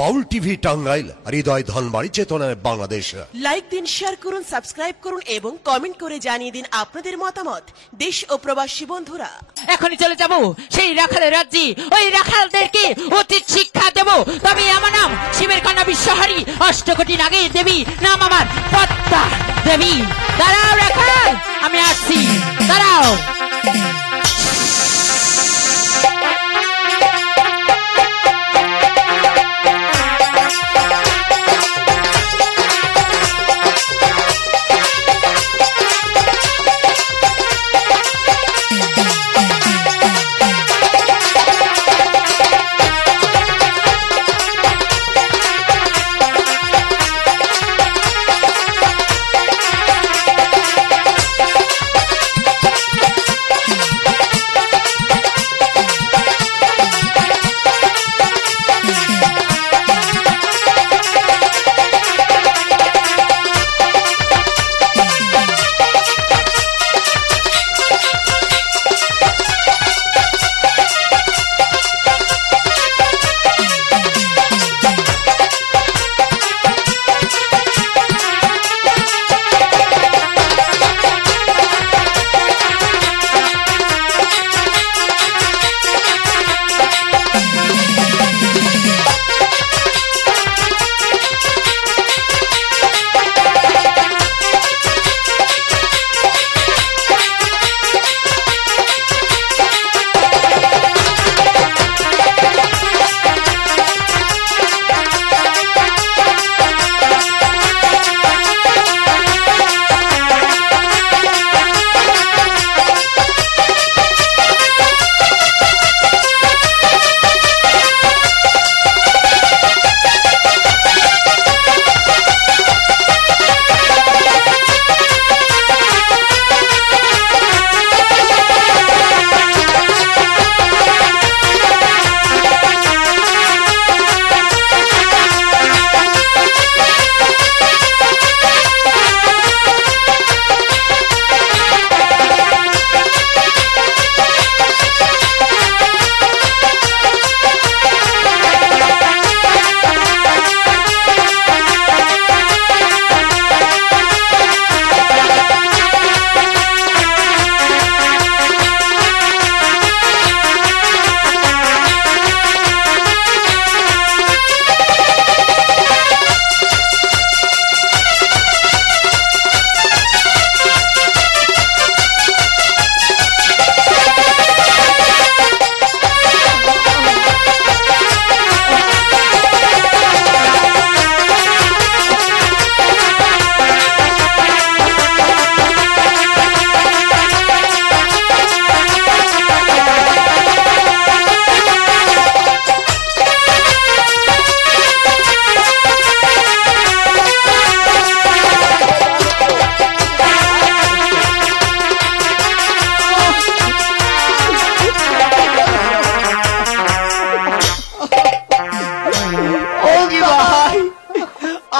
বাউল TV Tangail, হৃদয় ধনবাড়ি, চেতনায় Bangladesh. Like দিন, share করুন, সাবস্ক্রাইব করুন এবং কমেন্ট করে জানিয়ে দিন আপনাদের মতামত। দেশ ও প্রবাসী বন্ধুরা, এখনই চলে যাব সেই রাখালের রাজ্যে, ওই রাখালদেরকে উচিত শিক্ষা দেব। তবে আমার নাম শিবের কন্যা বিশ্বহারী, অষ্টকোটি নাগের দেবী, নাম আমার পদ্মা দেবী। দাঁড়াও রাখাল, আমি আসছি, দাঁড়াও।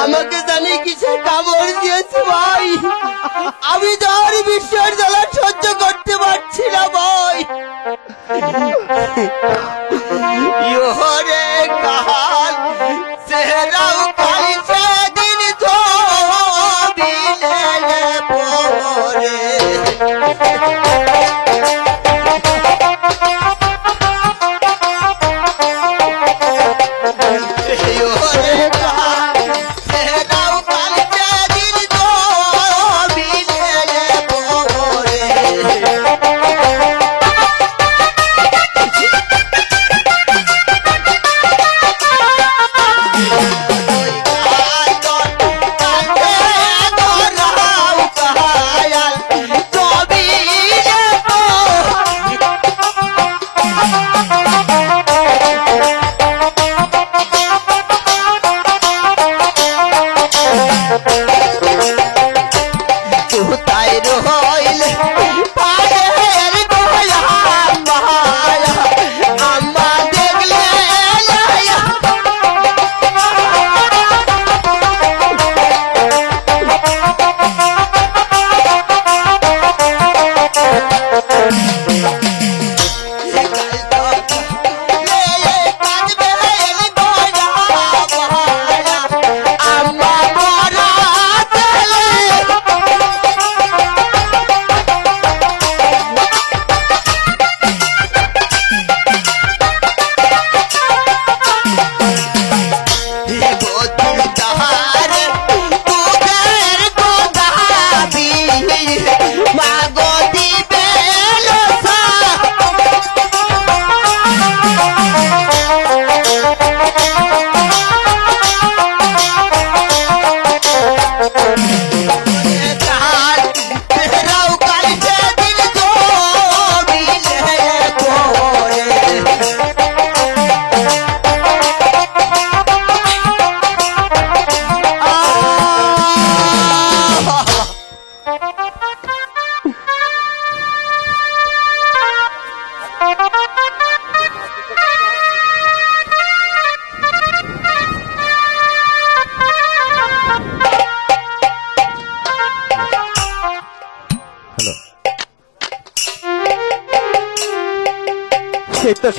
আমাকে জানি কিসের কামড় দিয়েছে ভাই, আমি তো আর বিশ্বের জ্বালা সহ্য করতে পারছি না ভাই। ইহরে কাল চেহারাও কালি সেদিন তো বিলে পরে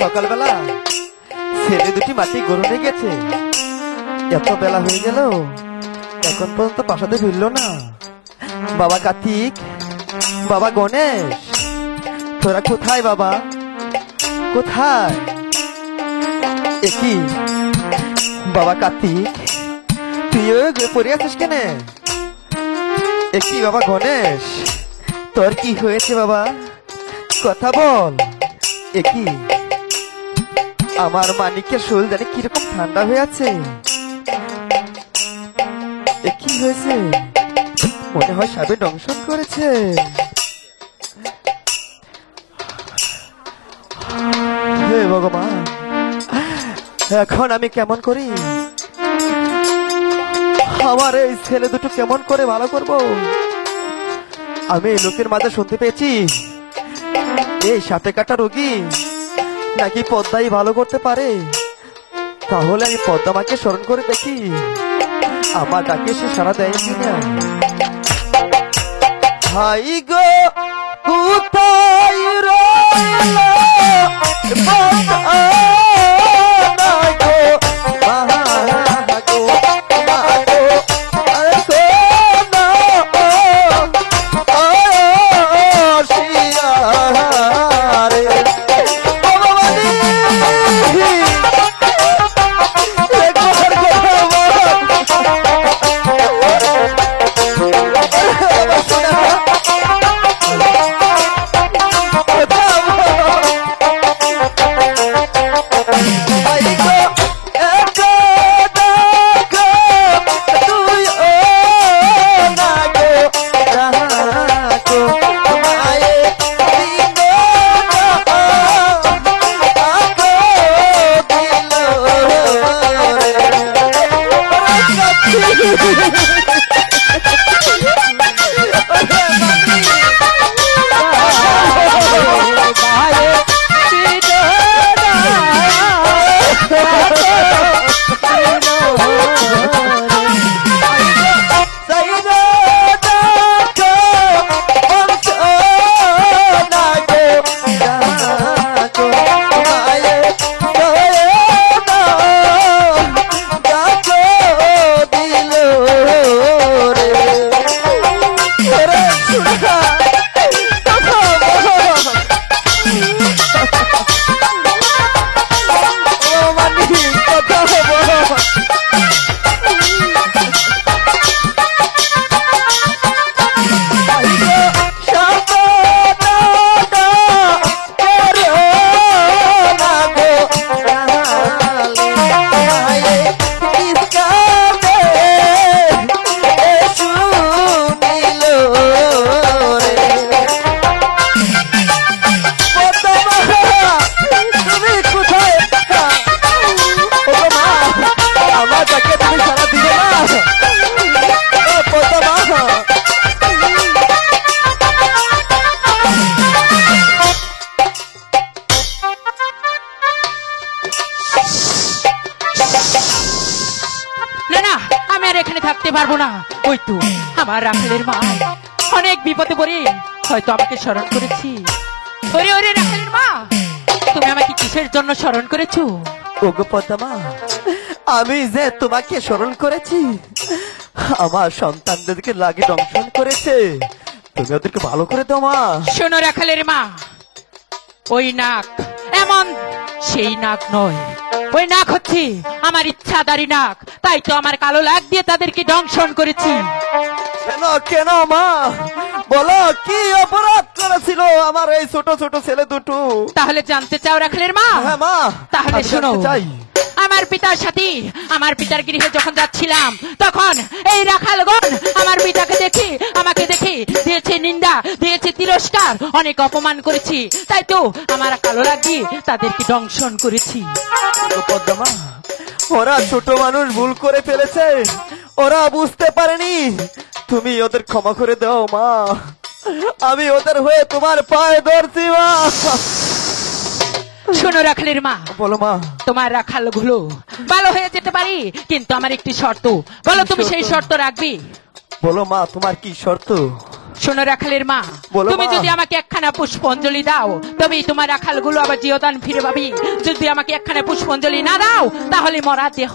সকালবেলা ছেলে দুটি মাটি গরু নিয়ে গেছে, এত বেলা হয়ে গেল এখন পর্যন্ত প্রাসাদে ফিরলো না। বাবা কার্তিক, বাবা গণেশ, তোরা কোথায় বাবা, কোথায়? একই বাবা কার্তিক, তুইও পড়ে আছিস কেন? একই বাবা গণেশ, তোর কি হয়েছে বাবা, কথা বল। একই আমার মানিকের শরীর জানি কিরকম ঠান্ডা হয়ে আছে। কি হয়েছে? মনে হয় সাপে দংশন করেছে। হে ভগবান, এখন আমি কেমন করি? আমার এই ছেলে দুটো কেমন করে ভালো করব? আমি লোকের মাঝে শুনতে পেয়েছি এই সাপে কাটা রোগী নাকি পদ্মাই ভালো করতে পারে। তাহলে আমি পদ্মা মাকে স্মরণ করে দেখি আমার ডাকে সে সারা দেয় কিনা। ভাই গো কোথায় রইলো পদ্মা গো, মা গো, মা গো, এখনো আসিয়ারে ভগবানী, একবার কথা বল। পারবো না। ওই তো আমার রাখালের মা অনেক বিপদে পড়ে হয়তো আমাকে স্মরণ করেছি। ওরে ওরে রাখালের মা, তুমি আমাকে কিসের জন্য স্মরণ করেছো? ওগো পদ্মা, আমি যে তোমাকে স্মরণ করেছি, আমার সন্তানদেরকে লাগে দংশন করেছে, তুমি ওদেরকে ভালো করে দাও মা। শোনো রাখালের মা, ওই নাক এমন সেই নাক নয়, ওই নাক হচ্ছে আমার ইচ্ছাদারী নাক, তাই তো আমার কালো লাগ দিয়ে তাদেরকে দংশন করেছি। কেন কেন মা, বলো কি অপরাধ করেছিল আমার এই ছোট ছোট ছেলে দুটো? তাহলে জানতে চাও রাখালের মা? হ্যাঁ মা, তাহলে আমি শোনো। জানতে চাই। আমার পিতার সাথে আমার পিতার গৃহে যখন যাচ্ছিলাম, তখন এই রাখালগণ আমার পিতাকে দেখে আমাকে দেখে দিয়েছে নিন্দা, দিয়েছে তিরস্কার, অনেক অপমান করেছি, তাই তো আমার কালো লাগি তাদেরকে দংশন করেছি। পদ্মা, ওরা ছোট মানুষ ভুল করে ফেলেছে, ওরা বুঝতে পারেনি, তুমি ওদের ক্ষমা করে দাও মা, আমি ওদের হয়ে তোমার পায়ে ধরছি মা। শোনো রাখালের মা, বলো মা। তোমার রাখাল গুলো ভালো হয়ে যেতে পারি, কিন্তু আমার একটি শর্ত, বলো তুমি সেই শর্ত রাখবে? বলো মা, তোমার কি শর্ত? শোনো রাখালের মা, বলো তুমি মা। যদি আমাকে একখানা পুষ্পাঞ্জলি দাও তবে তোমার রাখালগুলো আবার জীবদান ফিরে পাবি। যদি আমাকে একখানা পুষ্পাঞ্জলি না দাও তাহলে মরা দেহ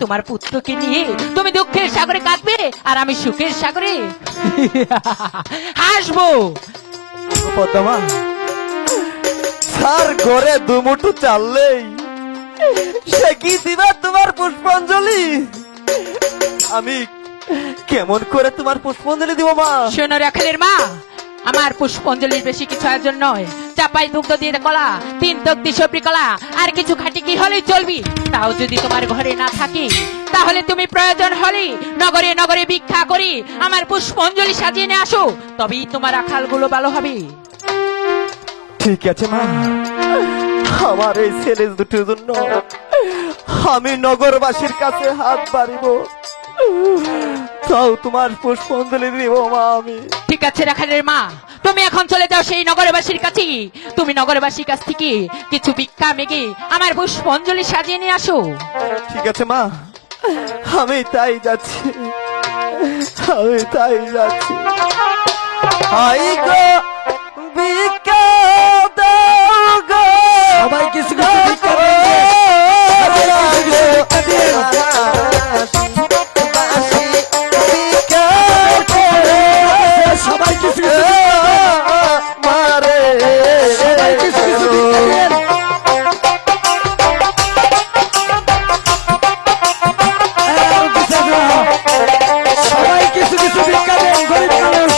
তোমার পুত্রকে নিয়ে তুমি দুঃখের সাগরে কাঁদবে আর আমি সুখের সাগরে হাসবো। পদ্মা, স্যার ঘরে দুমুঠো চাললেই সে কি দিবা তোমার পুষ্পাঞ্জলি? আমি কেমন করে তোমার পুষ্পাঞ্জলি দিব মা? শোনো রাখালের মা, আমার পুষ্পাঞ্জলির বেশি কিছু আয়োজন নয়। চাপাই দুগ্ধ দিয়ে কলা, 3 তক্তি সবরি কলা আর কিছু খাঁটি কি হলেই চলবি। তাও যদি তোমার ঘরে না থাকে তাহলে তুমি প্রয়োজন হলে নগরে নগরে ভিক্ষা করি আমার পুষ্পাঞ্জলি সাজিয়ে নিয়ে আসো, তবেই তোমার রাখালগুলো ভালো হবে। ঠিক আছে মা, আমার এই ছেলে দুটোর জন্য আমি নগরবাসীর কাছে হাত বাড়িব, তাও তোমার পুষ্পাঞ্জলি দিব মা আমি। ঠিক আছে রাখালের মা, তুমি এখন চলে যাও সেই নগরবাসীর কাছে। তুমি নগরবাসীর কাছ থেকে কিছু ভিক্ষা মেগে আমার পুষ্পাঞ্জলি সাজিয়ে নিয়ে আসো। ঠিক আছে মা, আমি তাই যাচ্ছি, আমি তাই যাচ্ছি। আই গো ভিক্ষা দাও গো, সবাই কিছু ভিক্ষা সবাই কিছু মারে সবাই কিছু সবাই কিছু কিছু ভিক্ষা দেন, গরিব মানুষ।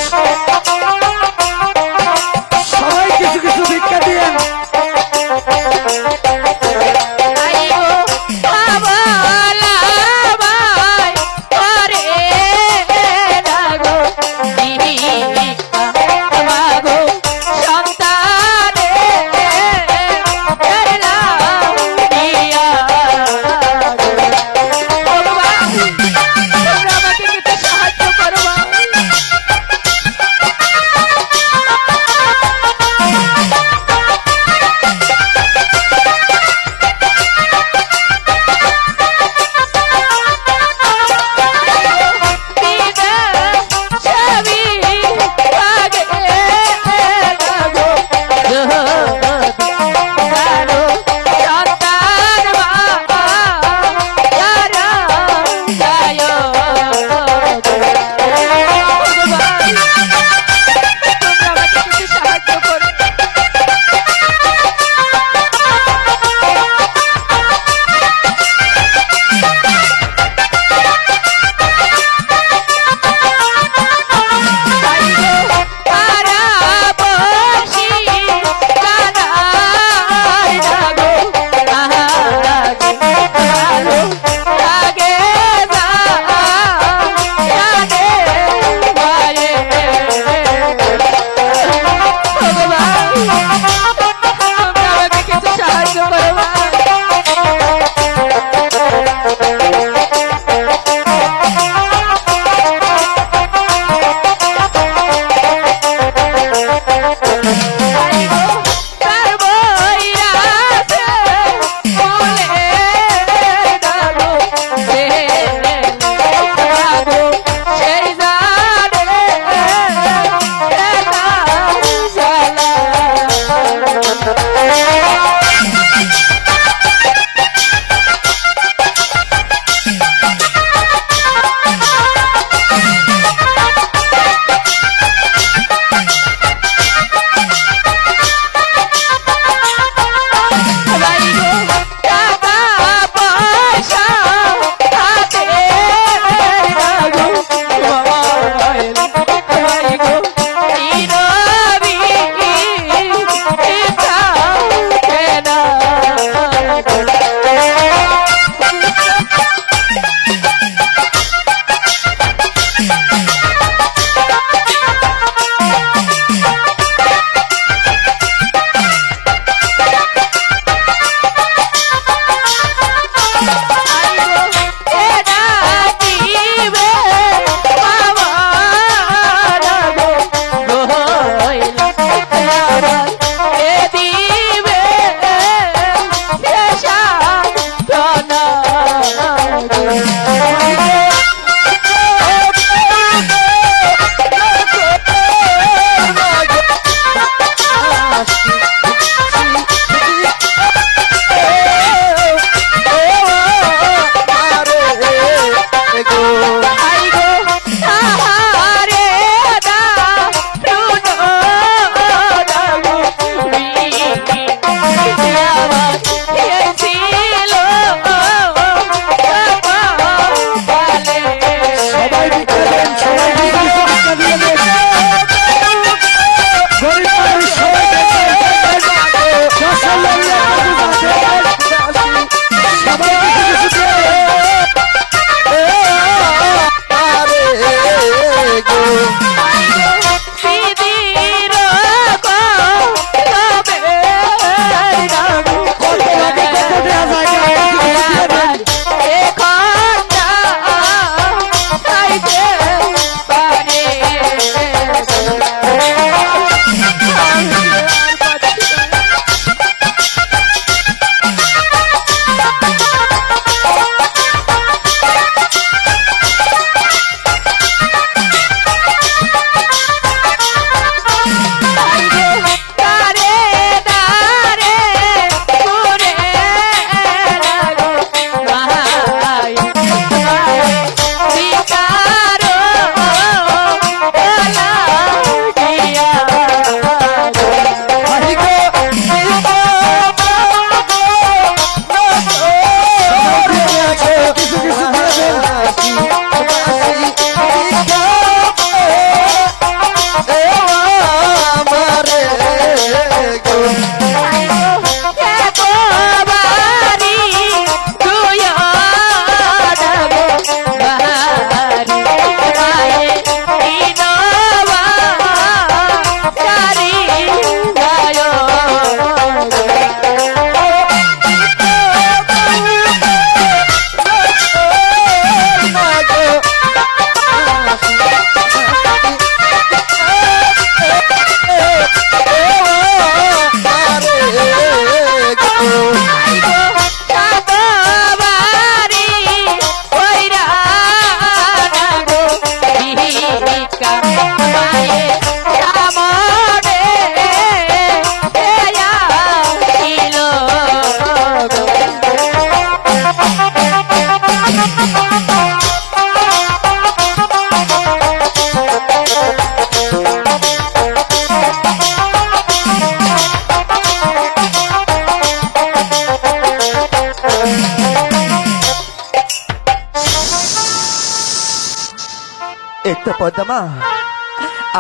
এই তো পদ্মা,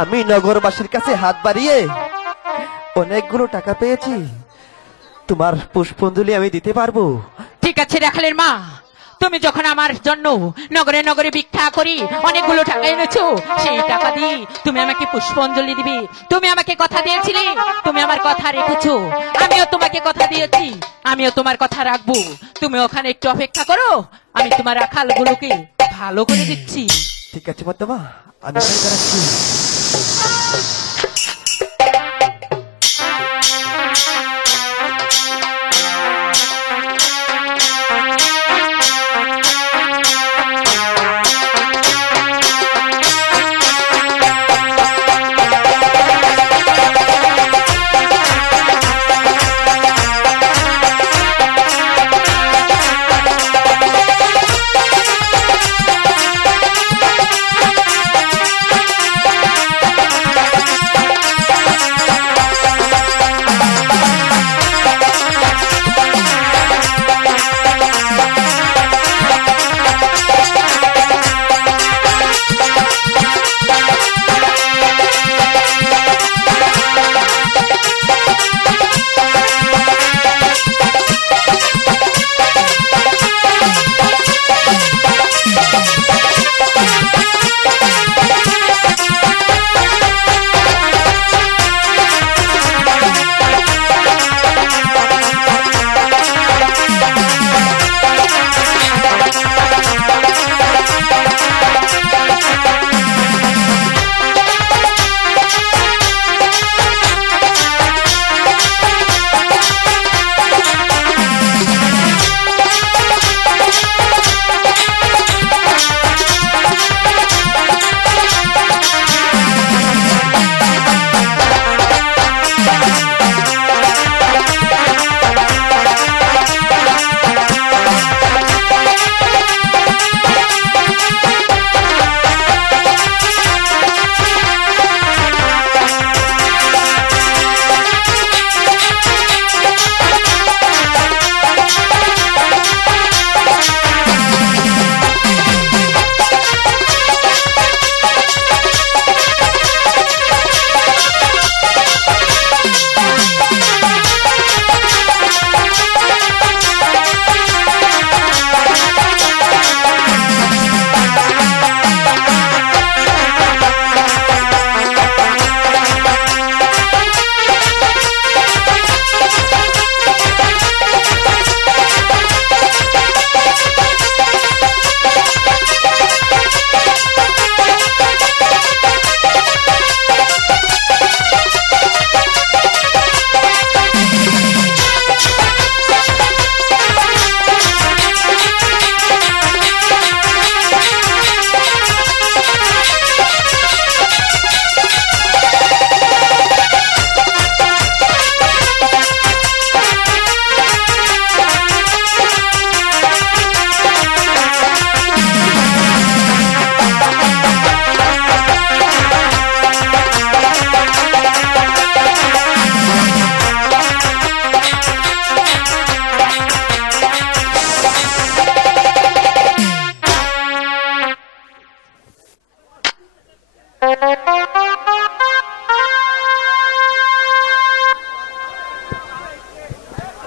আমি নগরবাসীর কাছে হাত বাড়িয়ে অনেকগুলো টাকা পেয়েছি, তোমার পুষ্পাঞ্জলি আমি দিতে পারবো। ঠিক আছে রাখালের মা, তুমি যখন আমার জন্য নগরে নগরে ভিক্ষা করি অনেকগুলো টাকা এনেছো, সেই টাকা দিয়ে তুমি আমাকে পুষ্পাঞ্জলি দিবে। তুমি আমাকে কথা দিয়েছিলে, তুমি আমার কথা রেখেছো। আমিও তোমাকে কথা দিয়েছি, আমিও তোমার কথা রাখবো। তুমি ওখানে একটু অপেক্ষা করো, আমি তোমার রাখালগুলোকে ভালো করে দিচ্ছি। ঠিক আছে পদ্মা, আমি তাই দাঁড়াচ্ছি।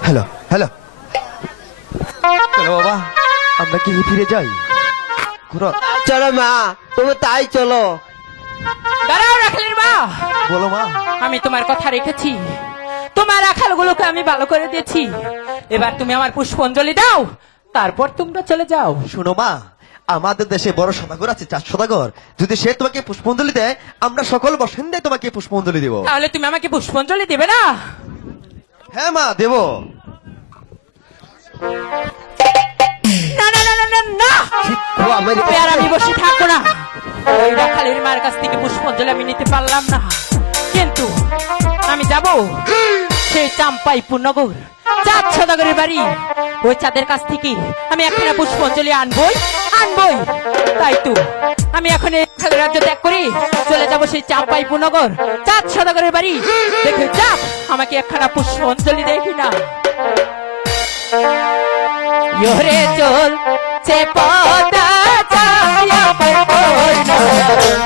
হ্যালো হ্যালো, চলো বাবা, আমরা কি ফিরে যাই? ঘুরো। চলো মা, তুমি তাই চলো। দাঁড়াও রাখালের মা, বলো মা। আমি তোমার কথা রেখেছি, তোমার রাখালগুলোকে আমি ভালো করে দিয়েছি। এবার তুমি আমার পুষ্পাঞ্জলি দাও, তারপর তোমরা চলে যাও। শোনো মা, আমাদের দেশে বড় সদাগর আছে, 4 সদাগর। যদি সে তোমাকে পুষ্পাঞ্জলি দেয়, আমরা সকল বসেন্দায় তোমাকে পুষ্পাঞ্জলি দেব। তাহলে তুমি আমাকে পুষ্পাঞ্জলি দেবে না? হ্যাঁ মা, দেব। না না না না না না, আর আমি বসে থাকবো না। ওই রাখালের মার কাছ থেকে পুষ্পাঞ্জলি আমি নিতে পারলাম না, কিন্তু আমি যাব সেই চাম্পাইপুর নগর, চাঁদ সদাগরের বাড়ি। ওই চাঁদের কাছ থেকে আমি একখানা পুষ্পাঞ্জলি আনবই। তাই তো আমি এখন এই রাজ্য ত্যাগ করি, চলে যাব সেই চাম্পাইপুর নগর, চাঁদ সদাগরের বাড়ি। দেখে চাপ আমাকে একখানা পুষ্পাঞ্জলি দেখি না। ইহরে চল চে পদা চায়া পর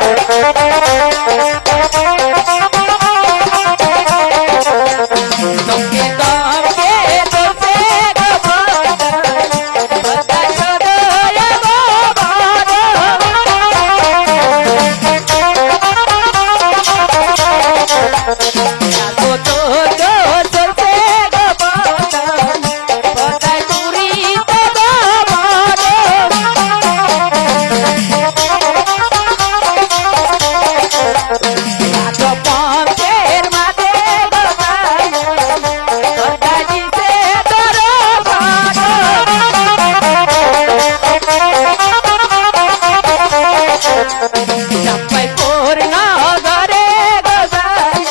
চাঁপাইপুর নগরে গোসাই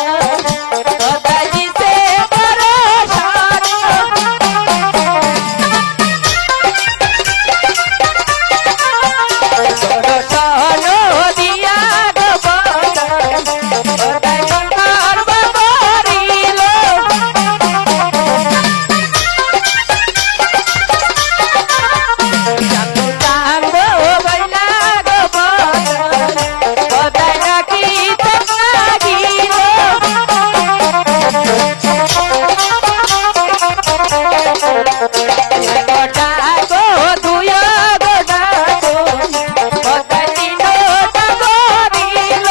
কোথায় দিছে দর্শন দর্শন দিয়া গো বদাই কোথায় গঙ্গার বাবরিল চাঁদু চাঁদো বইলা গো বদাই কোথায় রাখি থাকিল গোটা গো দুয় গোটা গো কোথায় তিনটা গরিল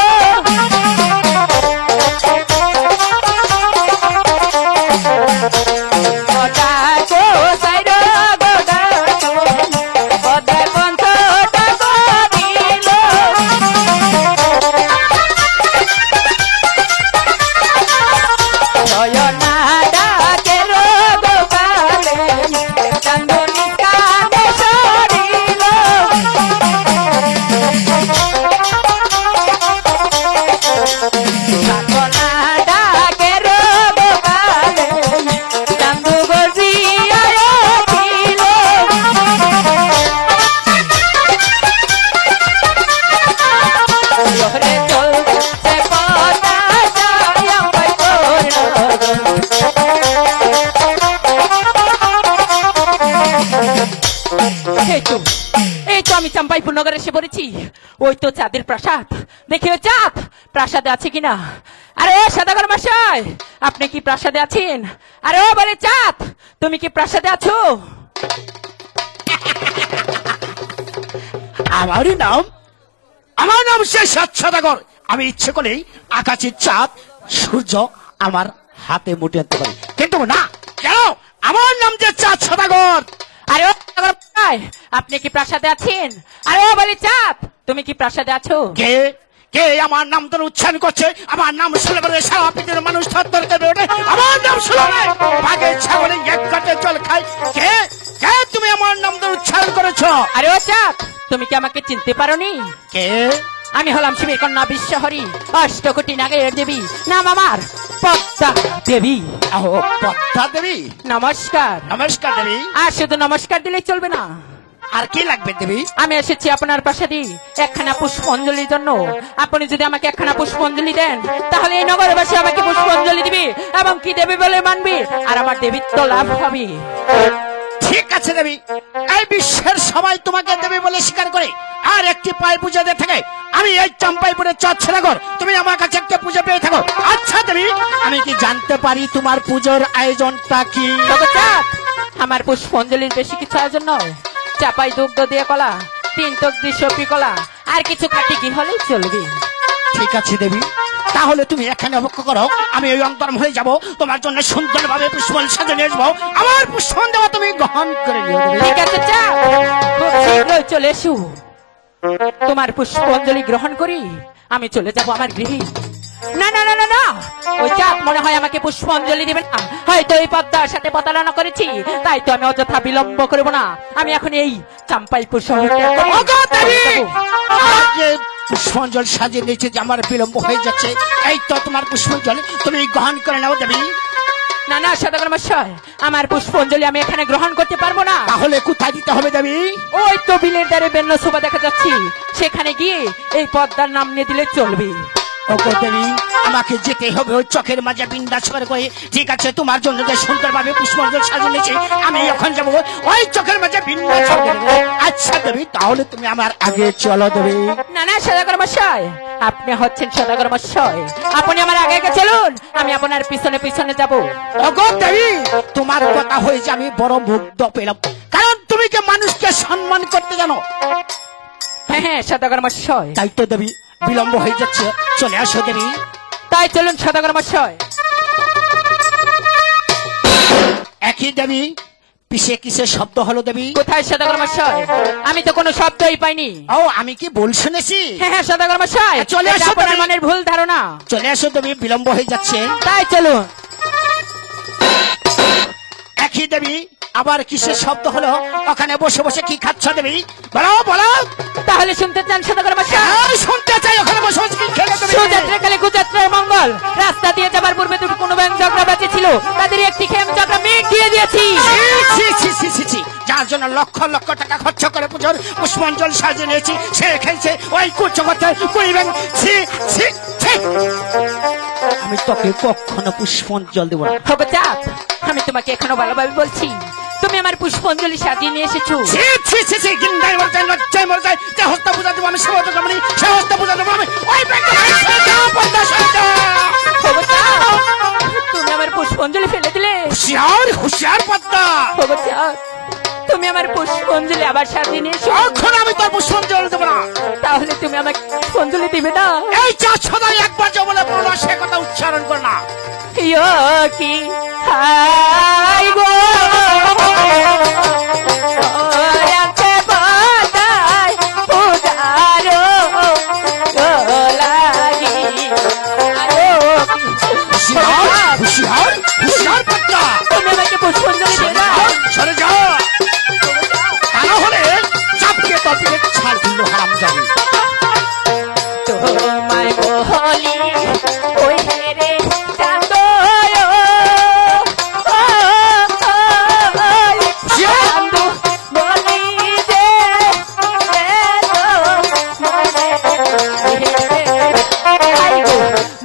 গোটা গো সাইর গোটা গো কোথায় পঞ্চটা গরিল নয়না ডাকের গোপালে চান্দনী কানে সরিল সাধনা ডাকের গোপালে চান্দু গজিয়া ছিল লহরে চলছে পতা সায়াম বাইপুর এই তো আমি চাম্পাইপুর নগরে এসে পড়েছি। ওই তো চাঁদের প্রাসাদ, দেখি ও চাঁদ প্রাসাদে আছে কিনা। আরে ও সদাগর মশাই, আপনি কি প্রাসাদে আছেন? আরে ও বলে চাঁদ, তুমি কি প্রাসাদে আছো? আমার নাম শেষ সদাগর। আমি ইচ্ছে করলেই আকাশের চাঁদ সূর্য আমার হাতে মুঠে আনতে পারি, কিন্তু না, কেন? আমার নাম যে চাঁদ সদাগর। আরে ও সদাগর মশাই, আপনি কি প্রাসাদে আছেন? আরে ও বলে চাঁদ, তুমি কি প্রাসাদে আছো? কে কে আমার নাম ধরে উচ্চারণ করছে? আমার নাম শুনে পরে সারা পৃথিবীর মানুষ থরথর কেঁপে ওঠে। আমার নাম শুনে বাঘে ছাগলে এক ঘাটে জল খায়। কে কে তুমি আমার নাম ধরে উচ্চারণ করেছ? আরে ও চাঁদ, তুমি কি আমাকে চিনতে পারোনি? কে? আমি হলাম শিবের কন্যা বিশ্বহরী, অষ্টকোটি নাগের দেবী, নাম আমার পদ্মা দেবী। আহো পদ্মা দেবী, নমস্কার। নমস্কার দেবী। আর শুধু নমস্কার দিলে চলবে না, আর কি লাগবে দেবী? আমি এসেছি আপনার প্রাসাদে একখানা পুষ্পাঞ্জলির জন্য। আপনি যদি আমাকে একখানা পুষ্পাঞ্জলি দেন, তাহলে এই নগরবাসী আমাকে পুষ্পাঞ্জলি দিবে এবং কি দেবে বলে মানবে, আর আমার দেবীত্ব লাভ হবে। ঠিক আছে দেবী, এই বিশ্বের সবাই তোমাকে দেবী বলে স্বীকার করে আর একটি পায়ে পূজা দিয়ে থাকে। আমি এই চাম্পাইপুরের চাঁদ সদাগর, তুমি আমার কাছে একটা পূজা পেয়ে থাকো। আচ্ছা দেবী, আমি কি জানতে পারি তোমার পুজোর আয়োজনটা কি? তবে চাঁদ, আমার পুষ্পাঞ্জলির বেশি কিছু আয়োজন নয়। চাপাই দুগ্ধ দিয়ে কলা, 3 টক দিয়ে সপি কলা, আর কিছু খাটি কি হলেই চলবে। ঠিক আছে দেবী, তাহলে তুমি এখানে অপেক্ষা করো, আমি ওই অন্তর্ম হয়ে যাব, তোমার জন্য সুন্দরভাবে পুষ্পল সাজিয়ে নিয়ে আসবো। আমার পুষ্পন দেওয়া তুমি গ্রহণ করে নিও দেবী। ঠিক আছে চাঁদ, খুব শীঘ্রই চলে এসো। তোমার পুষ্পাঞ্জলি গ্রহণ করি আমি চলে যাব আমার গৃহে। না না না না না, ওই চাঁদ মনে হয় আমাকে পুষ্পাঞ্জলি দিবে না। হয়তো এই পদ্মার সাথে প্রতারণা করেছি, তাই তো আমি অযথা বিলম্ব করব না। আমি এখন এই চাম্পাইপুর শহর ত্যাগ করে ওগো দেবী, যাব। আমার যে পুষ্পাঞ্জল সাজিয়ে নিয়েছে যে আমার বিলম্ব হয়ে যাচ্ছে, এই তো তোমার পুষ্পাঞ্জল, তুমি গ্রহণ করে নাও দেবী। না না সদাগর মশাই, আমার পুষ্পাঞ্জলি আমি এখানে গ্রহণ করতে পারবো না। তাহলে কোথায় দিতে হবে দেবী? ওই তো বিলের দ্বারে বেন্ন শোভা দেখা যাচ্ছে, সেখানে গিয়ে এই পদ্মার নাম নিয়ে দিলে চলবে। ওগো দেবী, আমাকে যেতে হবে ওই চোখের মাঝে বিন্দাস করে করে। ঠিক আছে, তোমার জন্য যে সুন্দরভাবে পুষ্পাঞ্জল সাজিয়ে নিয়েছি, আমি এখন যাবো ওই চোখের মাঝে বিন্দাস করে দেবো। আচ্ছা দেবী, তাহলে তুমি আমার আগে চলো দেবী। না না সদাগর মশাই, আপনি হচ্ছেন সদাগর মশাই, আপনি আমার আগে আগে চলুন, আমি আপনার পিছনে পিছনে যাব। ওগো দেবী, তোমার কথা হয়েছে আমি বড় মুগ্ধ পেলাম, কারণ তুমি কি মানুষকে সম্মান করতে জানো। হ্যাঁ হ্যাঁ সদাগর মশাই, তাই তো দেবী, বিলম্ব হয়ে যাচ্ছে, চলে আসো দেবী। তাই চলুন সদাগর মশাই। একই দেবী, পিছে কিসের শব্দ হলো দেবী? কোথায় সদাগর মশাই? আমি তো কোনো শব্দই পাইনি। ও, আমি কি ভুল শুনেছি? হ্যাঁ হ্যাঁ সদাগর মশাই, চলে এটা আসো আপনার তুমি। মনের ভুল ধারণা। চলে আসো দেবী, বিলম্ব হয়ে যাচ্ছে। তাই চলুন। একই দেবী, আবার কিসের শব্দ হলো? ওখানে বসে বসে কি খাচ্ছ দেবী? বলো বলো। তাহলে শুনতে চান সদাগর মশাই? হ্যাঁ, তাদের একটি খেয়ে আমি ঝগড়া মিটিয়ে দিয়েছি। ছি, ছি, ছি, ছি, ছি। যার জন্য লক্ষ লক্ষ টাকা খরচ করে পুজোর পুষ্পাঞ্জলি সাজিয়ে নিয়েছি, সে খেলছে ওই কুচকতে কুড়িবেন। ছি, ছি, ছি। আমি তোকে কখনো পুষ্পাঞ্জল দেবো না। হবে চাপ, আমি তোমাকে এখনো ভালোভাবে বলছি, তুমি আমার পুষ্পাঞ্জলি সাজিয়ে নিয়ে এসেছো। ছি, ছি, ছি, ছি। গিন্দায় মরে যায়, লজ্জায় মরে যায়। যে হস্তা পূজা দেবো আমি, সে হস্তা দেবো না, সে হস্তা পূজা দেবো আমি। ওই ব্যাংকে পদ্মা সরকার। হবে চাপ, তুমি আমার পুষ্পাঞ্জলি ফেলে দিলে। হুশিয়ার, হুশিয়ার পদ্মা। হবে চাপ, তুমি আমার পুষ্পাঞ্জলি আবার সাজিয়ে নিয়ে এসো। এখন আমি তোর পুষ্পাঞ্জলি দেবো না। তাহলে তুমি আমাকে পুষ্পাঞ্জলি দিবে না? এই চা সদাই একবার যে বলে পুরো সে কথা উচ্চারণ কর না। ইয়ো কি হাই গো ওরাতে বাদাই পূজারো লাগি আরো হুশিয়ার, হুশিয়ার, হুশিয়ার পদ্মা। তুমি আমাকে পুষ্পাঞ্জলি দিবে না? সরে যা, তা না হলে চাপকে তপিয়ে ছাড় দিল হারাম যাবে। তোমায় বলি ওই হেরে চাঁদো চাঁদো বলি যে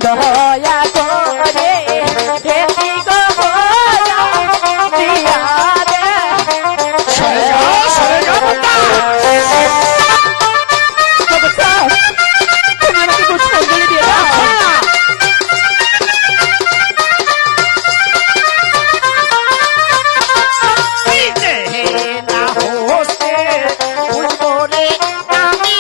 দয়া করে এটি গো দিয়া দে। সরে যা, সরে যা পদ্মা। তুমি আমাকে পুষ্পাঞ্জলি দিয়ে দাও। এই যে না হোসে বুঝবো রে আমি।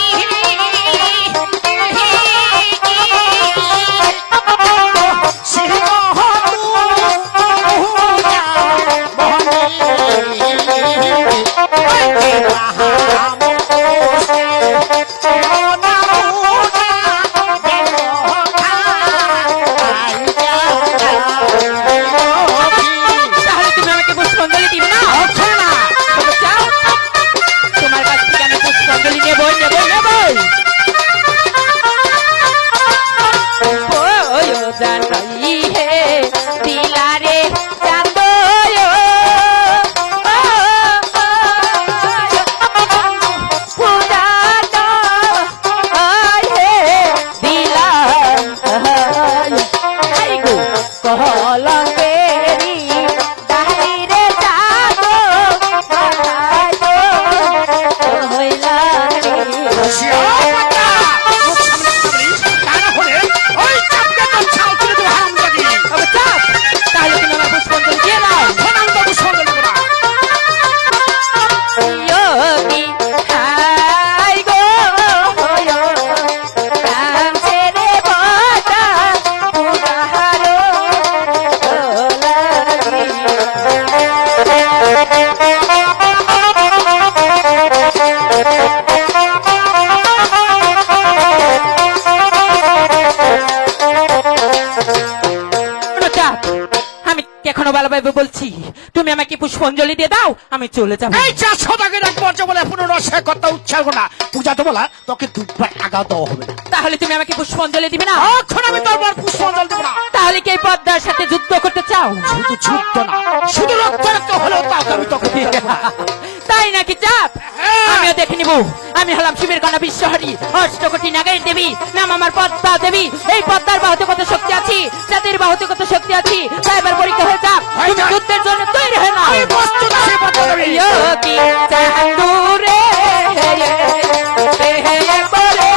তাহলে তুমি আমাকে পুষ্পাঞ্জলি দিবে না? তবে যাও, তোমার কাছ থেকে আমি পুষ্পাঞ্জলি নেবই নেবই নেবই। ওয়ো জানাই হে দিলারে চাঁদো পুরানো হে দিলা আই গো কলঙ্কেরি দাহিরে চাঁদো বাহাদো হইলা তবে চাপ, তাহলে তুমি আমার পুষ্পাঞ্জলি দিয়ে দাও। Yogi, hai go, yo, kamse re bata, pudaharo, চাপ, আমি এখনো ভালোভাবে বলছি, তুমি আমাকে পুষ্পাঞ্জলি দিয়ে দাও, আমি চলে যাবো। এই চা সদাগের একবার যে বলে পুনরায় সে কথা উচ্চার কর না। পূজা তো বলা তোকে দুবার আগা দেওয়া হবে না। তাহলে তুমি আমাকে পুষ্পাঞ্জলি দিবে না? এখন আমি তোর পুষ্পাঞ্জলি দেবো না। তাহলে কি এই পদ্মার সাথে যুদ্ধ করতে চাও? শুধু যুদ্ধ না, শুধু রক্ত হলেও তাকে আমি তোকে দিয়ে দেবো না। তাই নাকি চাপ? আমিও দেখে নিব। আমি হলাম শিবের কন্যা বিশ্বহরী, অষ্টকোটি নাগের দেবী, নাম আমার পদ্মা দেবী। এই পদ্মার বাহুতে কত শক্তি আছে, যাদের বাহুতে কত শক্তি আছে, তাই এবার পরীক্ষা হয়ে যাক। তুমি যুদ্ধের জন্য তৈরি হয়ে নাও। আমি প্রস্তুত আছি পদ্মা দেবী। যোগী চাঁদুরে বলে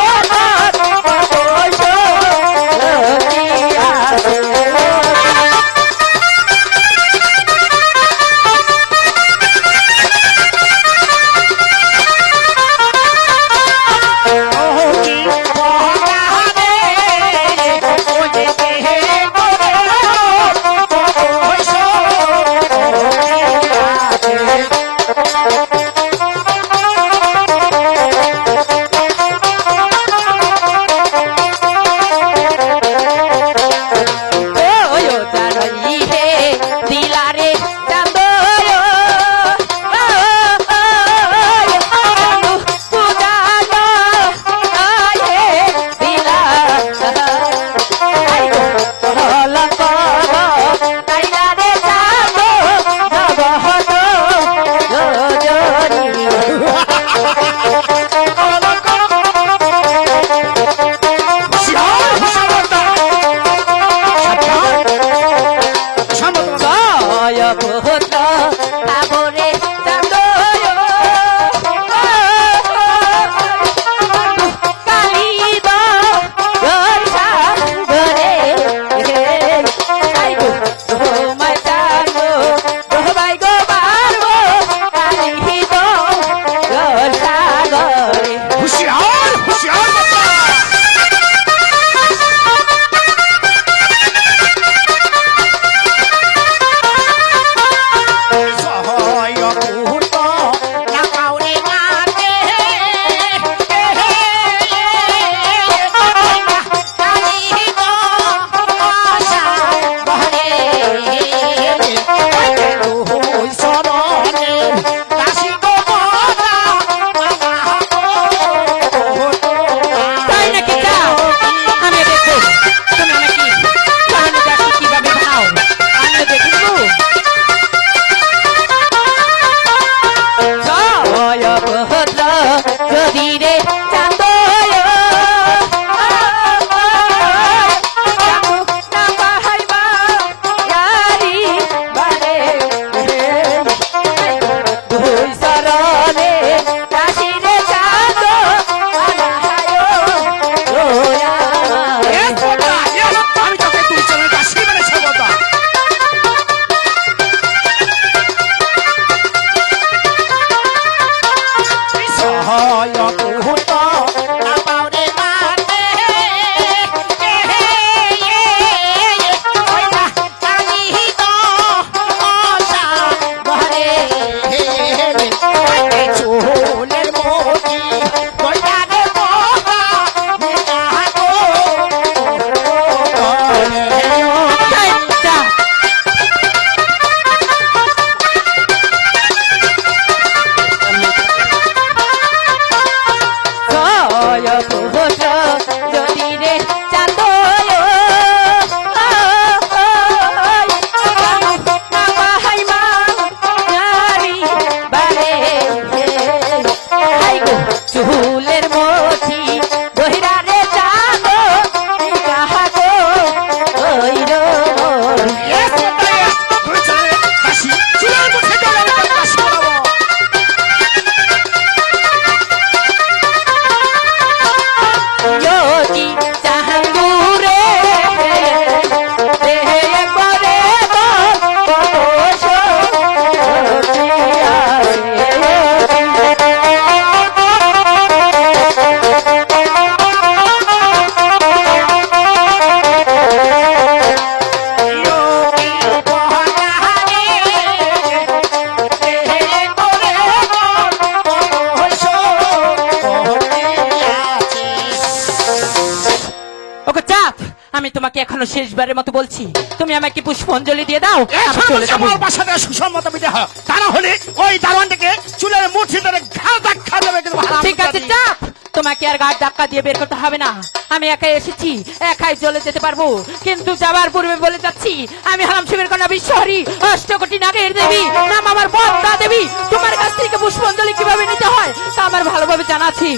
তোমাকে এখনো শেষবারের মতো বলছি, তুমি আমাকে পুষ্পাঞ্জলি দিয়ে দাও, আমি চলে যাবো। আমার বাসাতে সুসম্মত বিদে হয়, তা না হলে ওই দারোয়ানটাকে চুলের মুঠি ধরে ঘাড় ধাক্কা দেবে কিন্তু হারাম ঠিক আছে, জাতি। চাপ, তোমাকে আর গাড় ধাক্কা দিয়ে বের করতে হবে না। আমি একাই এসেছি, একাই চলে যেতে পারবো, কিন্তু যাবার পূর্বে বলে যাচ্ছি, আমি হলাম শিবের কন্যা বিশ্বহরী, অষ্টকোটি নাগের দেবী, নাম আমার পদ্মা দেবী। তোমার কাছ থেকে পুষ্পাঞ্জলি কিভাবে নিতে হয় তা আমার ভালোভাবে জানা আছে।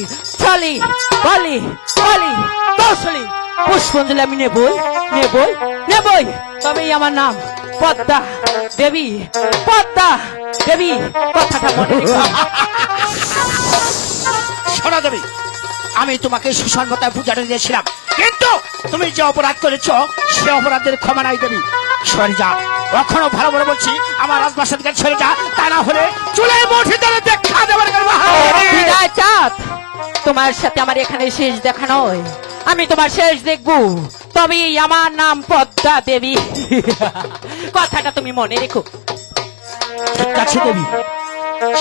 চলি বলি বলি কৌশলী, পুষ্পাঞ্জলি আমি নেবই নেবই নেবই, তবেই আমার নাম পদ্মা দেবী। পদ্মা দেবী, কথাটা মনে রেখো। শোনা দেবী, আমি তোমাকে সুসম্মতায় পূজাটা দিয়েছিলাম, কিন্তু তুমি যে অপরাধ করেছো সে অপরাধের ক্ষমা নাই দেবী। সরে যা, এখনো ভালো করে বলছি, আমার রাজবাসা থেকে ছেড়ে যা, তা না হলে চুলের মুঠি ধরে দেখা দেবার বিদায় চাঁদ, তোমার সাথে আমার এখানে শেষ দেখা নয়, আমি তোমার শেষ দেখবো, তবেই আমার নাম পদ্মা দেবী। কথাটা তুমি মনে রেখো। ঠিক আছে দেবী,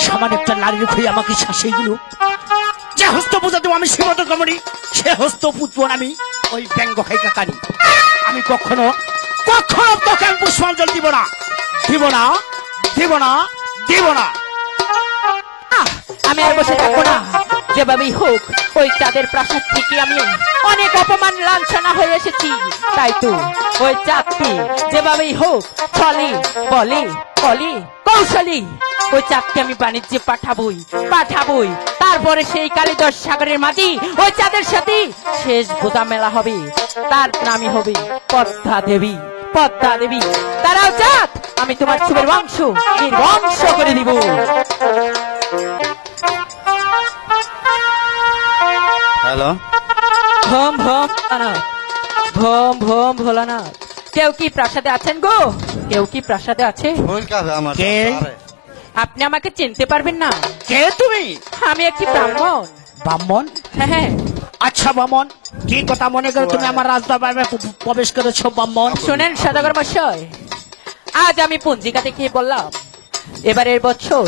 সামান্য একটা নারীর হয়ে আমাকে শাসিয়ে দিল। যে হস্ত পূজা দেবো আমি শ্রীমত কমনি, সে হস্ত পুজবো আমি ওই ব্যঙ্গ খাই কাকানি। আমি কখনো কখনো তোকে আমি পুষ্পাঞ্জলি দিব না, দিব না, দিব না, দিব না। আহ, আমি আর বসে থাকবো না, যেভাবেই হোক ওই চাঁদের প্রাসাদ থেকে আমি অনেক অপমান লাঞ্ছনা হয়ে এসেছি, তাই তো ওই চাঁদকে যেভাবেই হোক ছলে বলে কলে কৌশলী ওই চাঁদকে আমি বাণিজ্যে পাঠাবই পাঠাবই। তারপরে সেই কালিদাস সাগরের মাঝি ওই চাঁদের সাথে শেষ বোদা মেলা হবে, তার নামই হবে পদ্মা দেবী। পদ্মা দেবী, তারাও চাঁদ, আমি তোমার ছেলের বংশ নির্বংশ করে দিব। Hello, vom vom Bholanath, vom vom Bholanath, কেউ কি প্রাসাদে আছেন গো? কেউ কি প্রাসাদে আছে? কে? আপনি আমাকে চিনতে পারবেন না, কে তুমি? আমি একটি ব্রাহ্মণ। ব্রাহ্মণ? হ্যাঁ হ্যাঁ, আচ্ছা ব্রাহ্মণ, কি কথা মনে করে তুমি আমার রাজদরবারে প্রবেশ করেছো ব্রাহ্মণ? শোনেন সদাগর মশাই, আজ আমি পঞ্জিকা দেখে বললাম এবারের বছর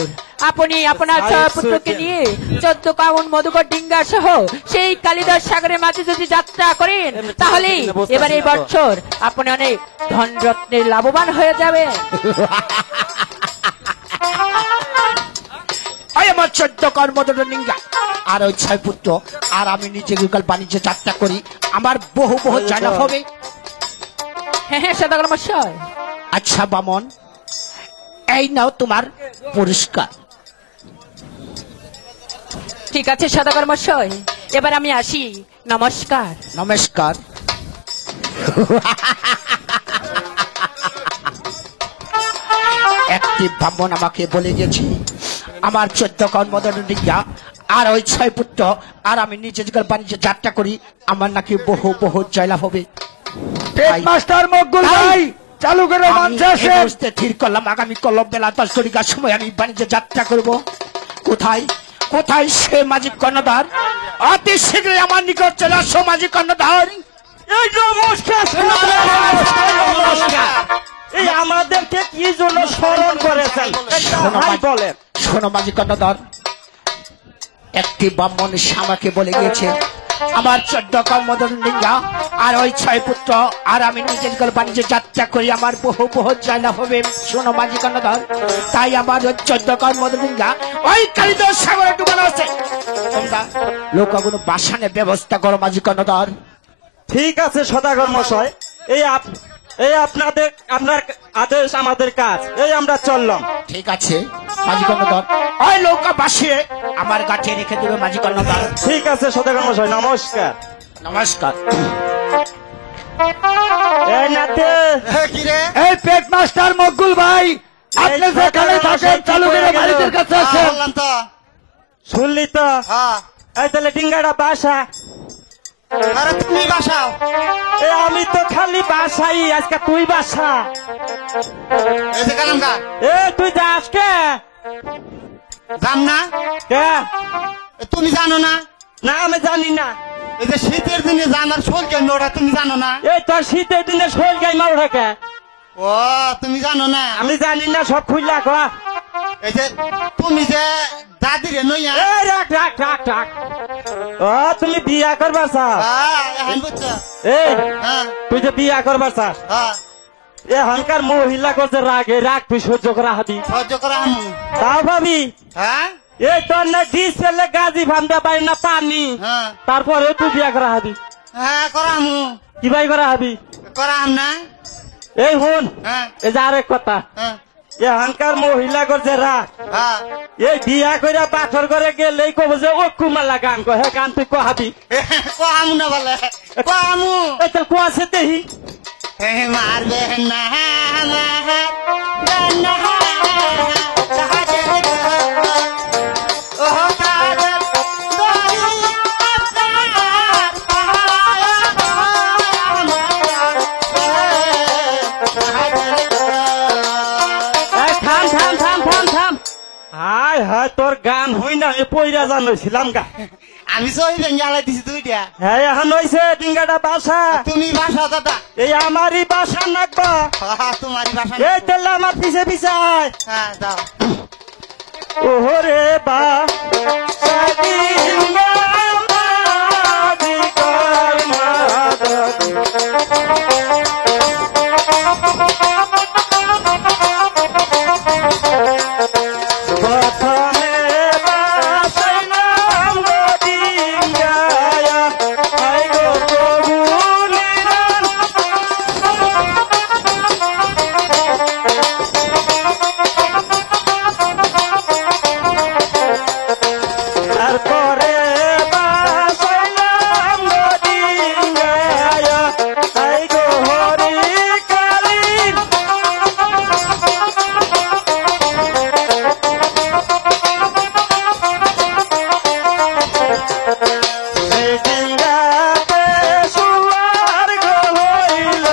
আপনি আপনার ছয় পুত্রকে নিয়ে 14 কাউন মধুকর ডিঙ্গা সহ সেই কালিদাস সাগরের মাঝে যদি যাত্রা করেন, তাহলে এবারে এই বছর আপনি অনেক ধন রত্নের লাভবান হয়ে যাবেন। ওই আমার 14 কর্মদণ্ড নিঙ্গা আর ওই 6 পুত্র আর আমি নিজে গুগল বাণিজ্য যাত্রা করি, আমার বহু বহু জানা হবে। হ্যাঁ হ্যাঁ সদাগর মশাই। আচ্ছা বামন, এই নাও তোমার পুরস্কার। ঠিক আছে সদাগর মশাই, এবার আমি আসি, নমস্কার। নমস্কার। একটি ব্রাহ্মণ আমাকে বলে গেছে আমার 14 কর্মদণ্ড নিঙ্গা আর ওই 6 পুত্র আর আমি নিজে গুগল বাণিজ্য যাত্রা করি, আমার নাকি বহু বহু জয়লাভ হবে। মাস্টার মকবুল ভাই, চালু করে মঞ্চে আসেন। বুঝতে ঠিক করলাম আগামী কলম বেলা 10 ঘটিকার সময় আমি বাণিজ্য যাত্রা করব। কোথায় কোথায় সে মাঝি কর্ণধার? অতি শীঘ্রই আমার নিকট চলে আসো মাঝি কর্ণধার। এই নমস্কার, নমস্কার। এই আমাদেরকে কি জন্য স্মরণ করেছেন বলেন? শোনো মাঝি কর্ণধার, একটি ব্রাহ্মণ আমাকে বলে গিয়েছে আমার 14 কর্মদণ্ড নিঙ্গা আর ওই 6 পুত্র আর আমি নিজের ঘর বাণিজ্য যাত্রা করি, আমার বহু বহু জয়লাভ হবে। শোনো মাঝি কর্ণধার, তাই আমার ওই 14 কর্মদণ্ড নিঙ্গা ওই কালিদাস সাগরে ডুবানো আছে, তোমরা লোকগুলো বাসানের ব্যবস্থা করো মাঝি কর্ণধার। ঠিক আছে সদাগর মশাই, এই আপনাদের আপনার আদেশ আমাদের কাজ, এই আমরা চললাম। ঠিক আছে মাঝি কর্ণধার, ওই নৌকা বাসিয়ে আমার গাছে রেখে দেবে মাঝি কর্ণধার। ঠিক আছে সদাগর মশাই, নমস্কার। নমস্কার। এই নাতে, এই পেট মাস্টার মকবুল ভাই, আপনি যেখানে থাকেন চালু করে বাড়িদের কাছে আসেন। শুনলি তো? এই তাহলে ডিঙ্গাটা বাসা। আরে তুমি বাসাও। আমি তো খালি বাসাই, আজকে তুই বাসা। এই যে কালামকা তুই যাস কে? জান না? কে? তুমি জানো না? না আমি জানি না। এই যে শীতের দিনে জানার শোল কেন ওরা তুমি জানো না? এই তোর শীতের দিনে শোল গাই মার কে? ও তুমি জানো না? আমি জানি না, সব খুললা কয়া। এই যে তুমি যে দাদিরে নইয়া রাখ রাখ রাখ রাখ। ও তুমি বিয়া করবার চাস এখন বুঝছো এই হ্যাঁ তুই যে বিয়া করবার চাস হ্যাঁ এখানকার মহিলা করছে রাগে রাগ তুই সহ্য করা হবি সহ্য করা আমি তাও ভাবি হ্যাঁ এই তোর না ডিসেলে গাজি ভামদা পাই না পানি হ্যাঁ তারপরে তুই বিয়া করা হবি হ্যাঁ করা আমু কি ভাই করা হবি করা আম না এই হুন হ্যাঁ এই যে আরেক কথা হ্যাঁ এখানকার মহিলা করছে রাগ হ্যাঁ এই বিয়া করে পাথর করে গেলেই কব যে ও কুমালা গান কো হে গান তুই কহাবি কয়া আমু না বলে কয়া আমু এই তোর কুয়াশে দেহি মারবে না এই থাম থাম থাম থাম থাম হায় হায় তোর গান হই না এ পইরা জানছিলাম গা আমি সহি বেঙ্গালা দিছি দুইটা হ্যাঁ এখন হইছে ডিঙ্গাটা বাসা তুমি বাসা দাদা এই আমারই বাসা নাকবা তোমারই বাসা এই তেলে আমার পিছে পিছে আয় হ্যাঁ দাও ওরে বা সাদিঙ্গা মাঝি কর্মা প্রথমে বাসাইলাম গো ডিঙ্গায়া হাই গো কবুলিরান তারপরে বাসাইলাম গো ডিঙ্গায়া হাই গো হরি কালীন সেই ডিঙ্গাতে সুয়ার গো হইল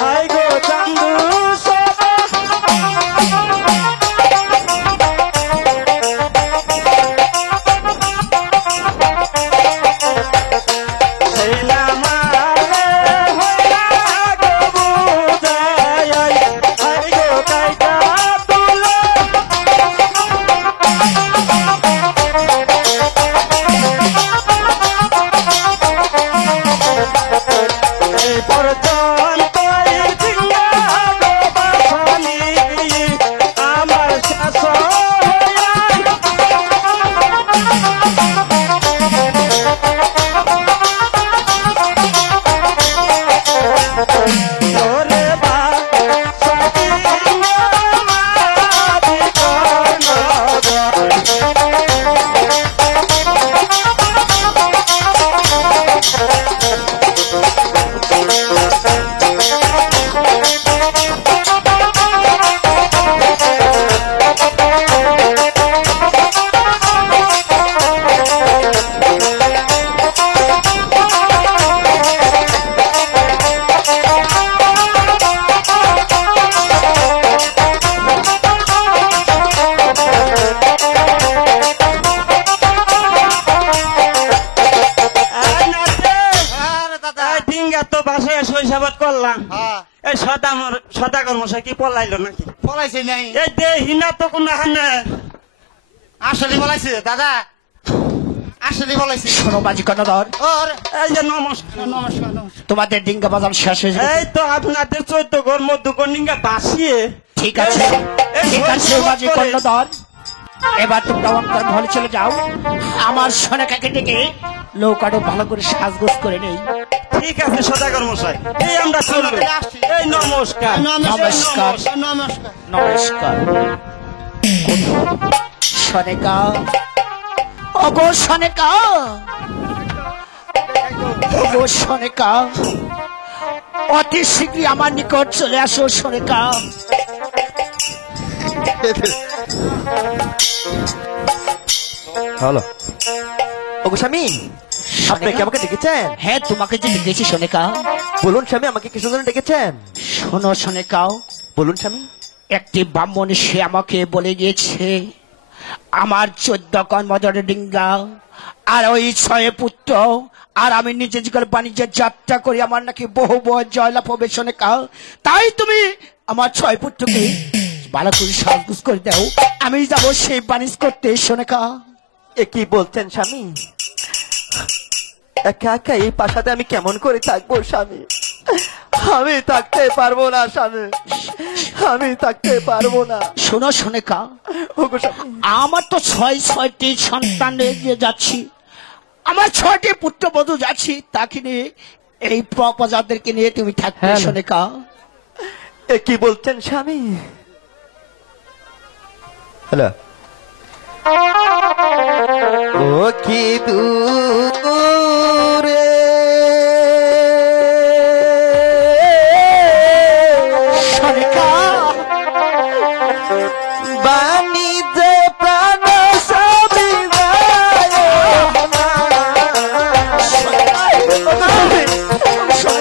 হাই গো চান্দু সবা সেই নামালে হইলা গো বুঝাই হাই গো কাইটা তুলো এই পর্যন্ত এই ডিঙ্গা গো বাসনি আমার শেষ হইয়া ওরে বা সাদিঙ্গা মাঝি কর্ণগর আরে দাদা ডিঙ্গা তো বাসায় শৈশাবাদ করলাম হ্যাঁ এই সদাগর মশাই কি পলাইলো নাকি পলাইছে নাই এই দেহিনা তো কোন হানে আসলে বলাইছে দাদা আসলে বলাইছে শোনো মাঝি কর্ণধর ওরে এই যে নমস্কার নমস্কার নমস্কার তোমাদের ডিঙ্গা বাজার শেষ হয়ে গেছে এই তো আপনাদের 14 ঘর মধ্যকর ডিঙ্গা বাসিয়ে ঠিক আছে ঠিক আছে মাঝি কর্ণধর এবার তোমরা অন্তর মহলে চলে যাও আমার সোনাকাকে ডেকে নৌকাটা ভালো করে সাজগোজ করে নেই ঠিক আছে সদাগর মশাই এই আমরা চলবো এই নমস্কার নমস্কার। নমস্কার নমস্কার সনেকা ওগো সনেকা ওগো সনেকা অতি শীঘ্রই আমার নিকট চলে আসো সনেকা হ্যালো ওগো স্বামী আপনি কি আমাকে ডেকেছেন হ্যাঁ তোমাকে যে ডেকেছি সনেকা বলুন স্বামী আমাকে কিছু জন্য ডেকেছেন শোনো সনেকাও বলুন স্বামী একটি ব্রাহ্মণ সে আমাকে বলে গিয়েছে আমার 14 কর্মধরে ডিঙ্গা আর ওই 6 পুত্র আর আমি নিজে যখন বাণিজ্যের যাত্রা করি আমার নাকি বহু বহু জয়লাভ হবে সনেকা তাই তুমি আমার 6 পুত্রকে ভালো করে সাজগুজ করে দাও আমি যাব সেই বাণিজ্য করতে সনেকা এ কি বলছেন স্বামী একা একা এই প্রাসাদে আমি কেমন করে থাকবো স্বামী? আমি থাকতে পারবো না স্বামী, আমি থাকতে পারবো না। শোনো সোনেকা, ওগো স্বামী, আমার তো 6টি সন্তান নিয়ে যাচ্ছি, আমার 6টি পুত্রবধূ যাচ্ছি, তাকে নিয়ে এই প্রজাদেরকে নিয়ে তুমি থাকবে সোনেকা। এ কি বলছেন স্বামী? হ্যালো, ও কি দূরে সোনেকা, বাণী যে প্রাণ সবই যায়।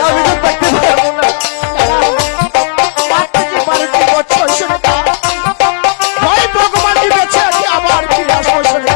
আমি তো থাকতে পারবো না। 12টি বছর সোনেকা, হয় ভগবান কি বেঁচে আছি, আবার ফিরে আসবো সোনেকা।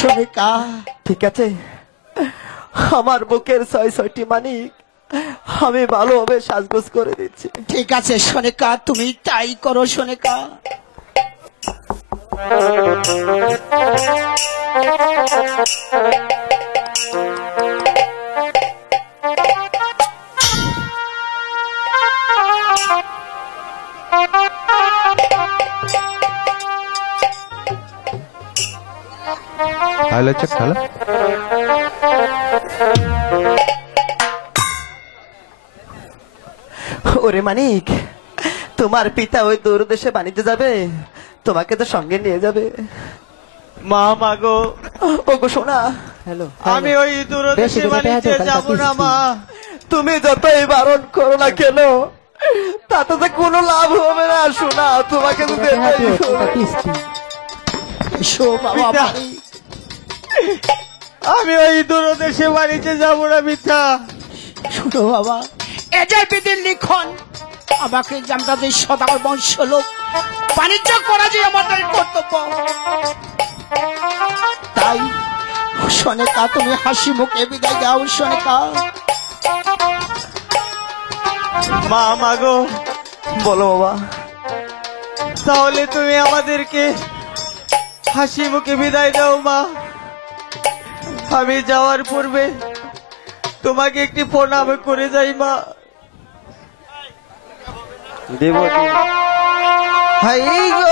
সোনেকা, ঠিক আছে, আমার বুকের 6টি মানিক আমি ভালোভাবে সাজগোজ করে দিচ্ছি। ঠিক আছে সোনেকা, তুমি তাই করো সোনেকা। ওরে মানিক, তোমার পিতা ওই দূর দেশে বাণিজ্য যাবে, তোমাকে তো সঙ্গে নিয়ে যাবে। মা মাগো, ওগো সোনা, আমি ওই দূরদেশে বাণিজ্যে যাব না মা। তুমি যতই বারণ করো না কেন, তাতে তো কোনো লাভ হবে না সোনা, তোমাকে তো যেতেই হবে। এসো বাবা পিতা, বাড়ি। আমি ওই দূরদেশে বাণিজ্যে যাব না পিতা। শুনো বাবা, এটাই বিধির লিখন, আমাকে জামদাদের সদাগর বংশ লোক বাণিজ্য করা যে আমাদের কর্তব্য। তাই সোনেকা, তুমি হাসি মুখে বিদায় দাও সোনেকা। মা মাগো, বলো বাবা। তাহলে তুমি আমাদেরকে হাসি মুখে বিদায় দাও মা। আমি যাওয়ার পূর্বে তোমাকে একটি প্রণাম করে যাই মা। দেব হাই গো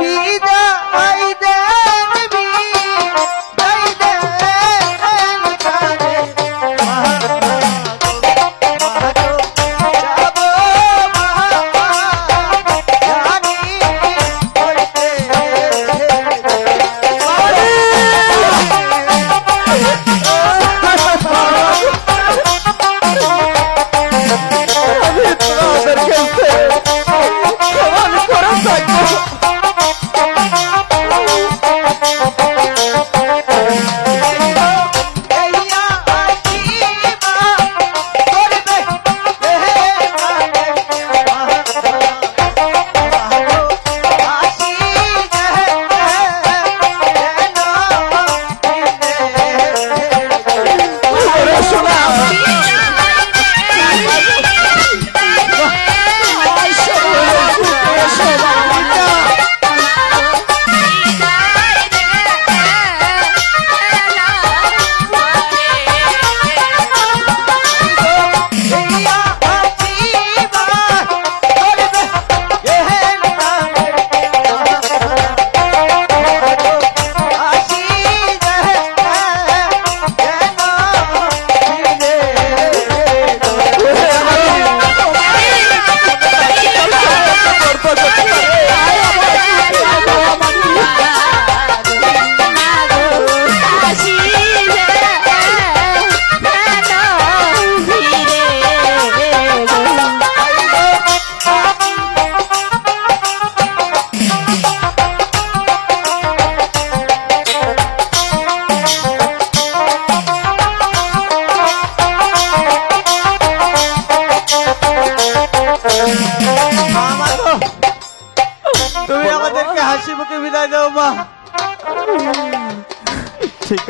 বিদায় দেন বিদায় দেন কানে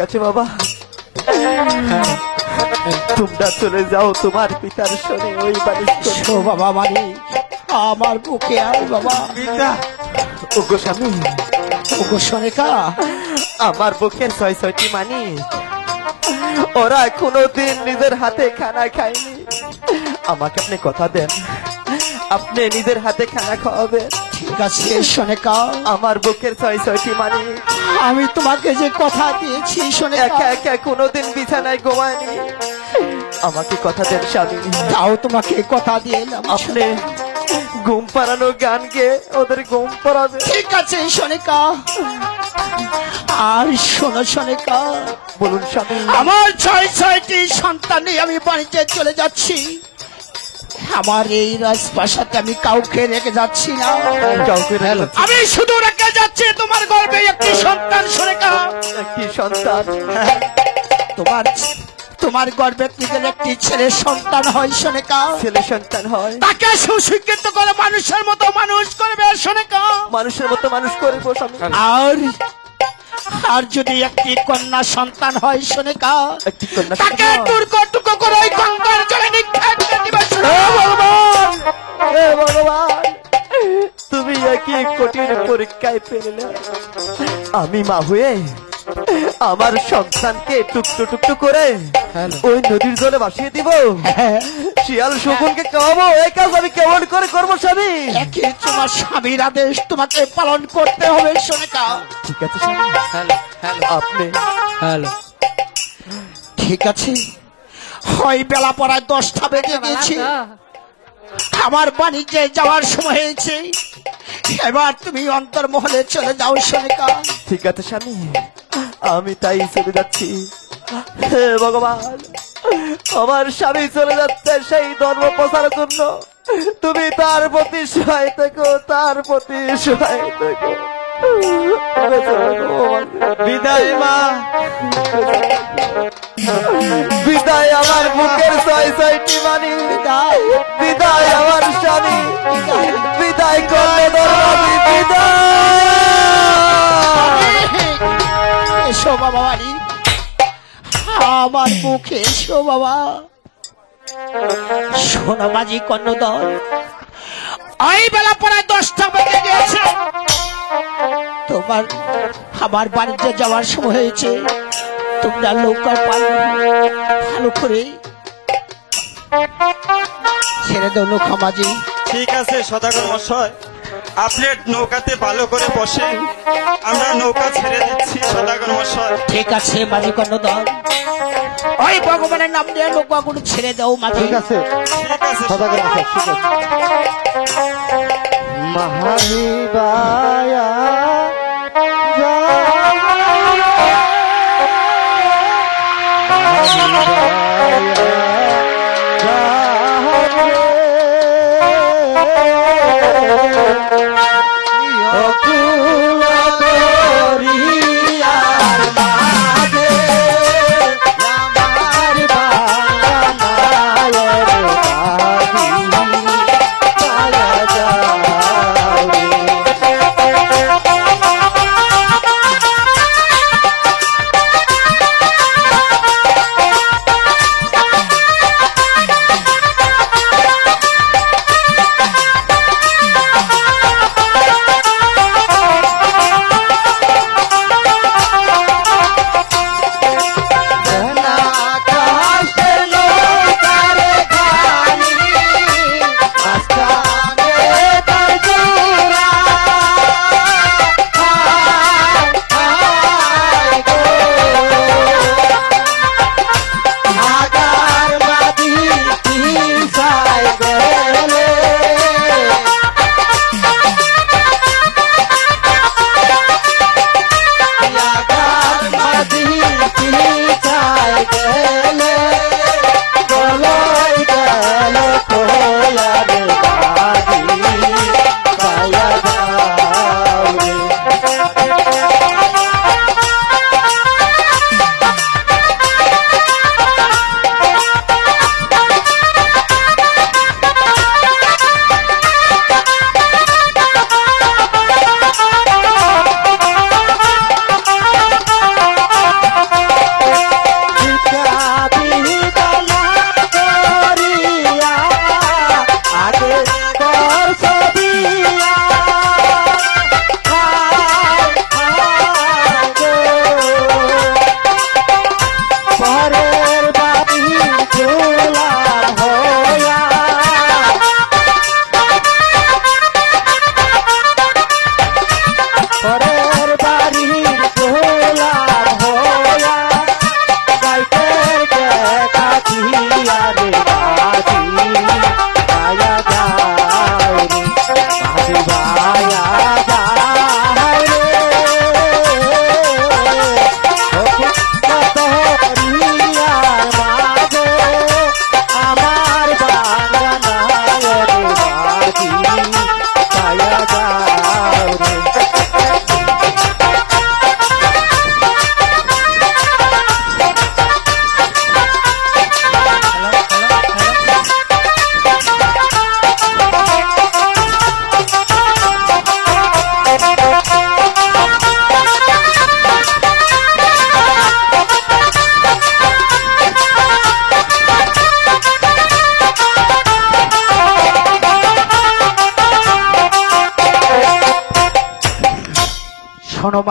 আছে বাবা, তোমরা চলে যাও তোমার পিতার শোনে ওই বাড়ি। ও বাবা মানিক, আমার বুকে আয় বাবা। ওগো স্বামী, ওগো সনেকা, আমার বুকের 6-6টি মানিক, ওরা কোনোদিন নিজের হাতে খানা খায়নি। আমাকে আপনি কথা দেন, আপনি নিজের হাতে খানা খাওয়াবেন। ঠিক আছে সনেকা, আমার বুকের 6-6টি মানিক আমি তোমাকে যে কথা দিয়েছি সনেকা, একা একা কোনোদিন বিছানায় ঘুমায়নি। আমাকে কথা দেন স্বামী, তাও তোমাকে কথা দিয়ে এলাম। আপনি ঘুম পাড়ানো গান গেয়ে ওদের ঘুম পাড়াবে। ঠিক আছে সনেকা, আর শোনো সনেকা, বলুন স্বামী। আমার 6-6টি সন্তান নিয়ে আমি বাড়িতে চলে যাচ্ছি। আমার এই রাজপ্রাসাদে আমি কাউকে রেখে যাচ্ছি না, কাউকে রেখে যাচ্ছি না। আমি শুধু রেখে যাচ্ছি তোমার গর্ভে একটি সন্তান সনেকা। একটি সন্তান, তোমার গর্ভে নিজের একটি ছেলে সন্তান হয় সনেকা। ছেলে সন্তান হয়, তাকে সুশিক্ষিত করে মানুষের মতো মানুষ করবে সনেকা। মানুষের মতো মানুষ করবো স্বামী। আর যদি একটি কন্যা সন্তান হয় সনেকা, একটি কন্যা তাকে সন্তান। টুকরো করে ওই গঙ্গার জলে নিক্ষেপ করে দিবে হে সনেকা। ভগবান, হে ভগবান, তুমি একই কঠিন পরীক্ষায় ফেললে। আমি মা হয়ে আমার সন্তানকে টুকটো টুকটো করে ওই নদীর জলে ভাসিয়ে দিব, শিয়াল শকুনকে খাওয়াবো। এই কাজ আমি কেমন করে করবো স্বামী? একে তোমার স্বামীর আদেশ তোমাকে পালন করতে হবে সনেকা। ঠিক আছে স্বামী, আপনি ঠিক আছে, হয় বেলা পড়ায় 10টা বেজে গেছে, আমার বাণিজ্যে যাওয়ার সময় হয়েছে। এবার তুমি অন্তর্মহলে চলে যাও সনেকা। ঠিক আছে স্বামী, আমি তাই চলে যাচ্ছি। হে ভগবান, আমার স্বামী চলে যাচ্ছে সেই ধর্ম প্রচারের জন্য। তুমি তার প্রতি সহায় থেকো, তার প্রতি সহায় থেকো। বিদায় মা, বিদায় আমার বুকের 6-6টি মানি, বিদায় আমার স্বামী, বিদায় করলে দরবারি, বিদায়। এসো বাবা বাড়ি, আমার মুখে এসো বাবা। শোনো মাঝি কর্ণদল, ওই বেলা পড়ায় 10টা বেজে গেছে, আমার বাড়িতে যাওয়ার সময় হয়েছে। তোমরা নৌকা ভালো করে ছেড়ে দাও নৌকা মাঝি। ঠিক আছে সদাগর মশাই, আপনি নৌকাতে ভালো করে বসেন, আমরা নৌকা ছেড়ে দিচ্ছি সদাগর মশাই। ঠিক আছে মাঝি কর্ণদল, ওই ভগবানের নাম দিয়ে নৌকাগুলো ছেড়ে দাও মাঝি। ঠিক আছে সদাগর মশাই, ঠিক আছে। মহাবিবায়া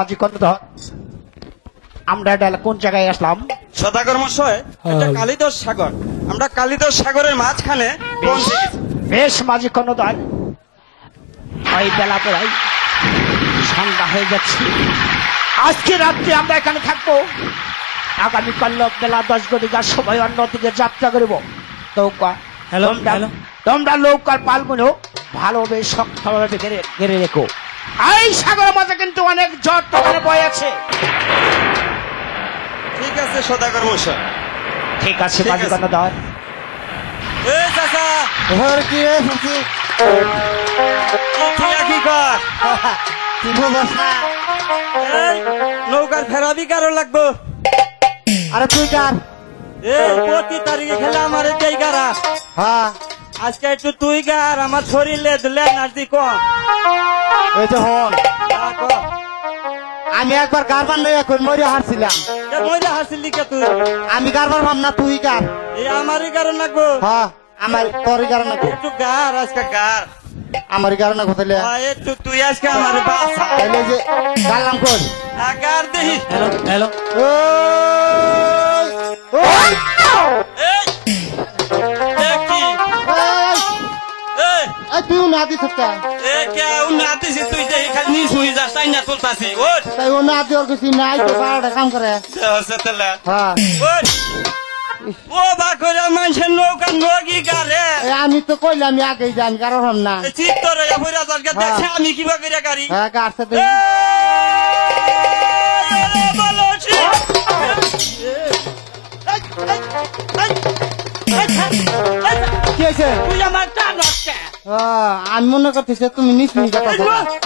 মাঝি কর্ণধর, আমরা এটা কোন জায়গায় আসলাম? সদাগর মশাই এটা কালিদাস সাগর, আমরা কালিদাস সাগরের মাঝখানে পৌঁছে গেছি। বেশ মাঝি কর্ণধর, ওই বেলা বেলায় সন্ধ্যা হয়ে যাচ্ছে, আজকে রাত্রে আমরা এখানে থাকবো, আগামীকাল বেলা 10 ঘটিকার সময় অন্যদিকে যাত্রা করব। নৌকা তোমরা নৌকার পালগুলো ভালোভাবে শক্তভাবে ঘেরে রেখো। এই সাগরের মাঝে কিন্তু অনেক ঝড় তোফানে বয়ে আছে। ঠিক আছে সদাগর মশাই। ঠিক আছে ঠিক মাঝি আছে। কর্ণধর। এ চাচা কি রে ফুফি? কি কর কি খবর? এই, নৌকার ফেরাবি কারো লাগবো। আরে তুই কার? এই প্রতি তারিখে খেলে আমার যেই গারা, হ্যাঁ আজকে একটু তুই গার, আমার শরীরে দিলে নার্জি কম। এই যে হন, হ্যাঁ, কর। আমি একবার কারবার লইয়া কই মরে হারছিলাম। এ মজা হাসিলি কে তুই? আমি কারবার ভাব না, তুই কার? এই আমারই কারণ লাগবো। হ্যাঁ আমার তোরই কারণ না, একটু গার আজকে গার। আমারই কারণ না কোথায়? হ্যাঁ, একটু তুই আজকে আমার বাসা তাইলে যে গালাম কই? গার দেহি। হ্যালো ওই এই, এ কি? এই, এই তুই না দিছ কে? এ কে উন্নতিছি তুই যে এখানে নিস হয়ে যাস তাই না তুলতাছি। ওঠ তাই ও না দিওর কিছু নাই তো বারোটা কাম করে। হচ্ছে তাহলে। হ্যাঁ ওঠ ও বা করে মানুষের নৌকা নগি গারে এই আমি তো কইলাম আমি আগেই জানি কারণ হন না। চিত্তরে পড়ে যাকে দেখছে আমি কিবা করে গাড়ি। হ্যাঁ কারছে তুই কি হয়েছে? তুই আমার চা নষ্ট আমি মনে করতেছি তুমি নিস মিনিট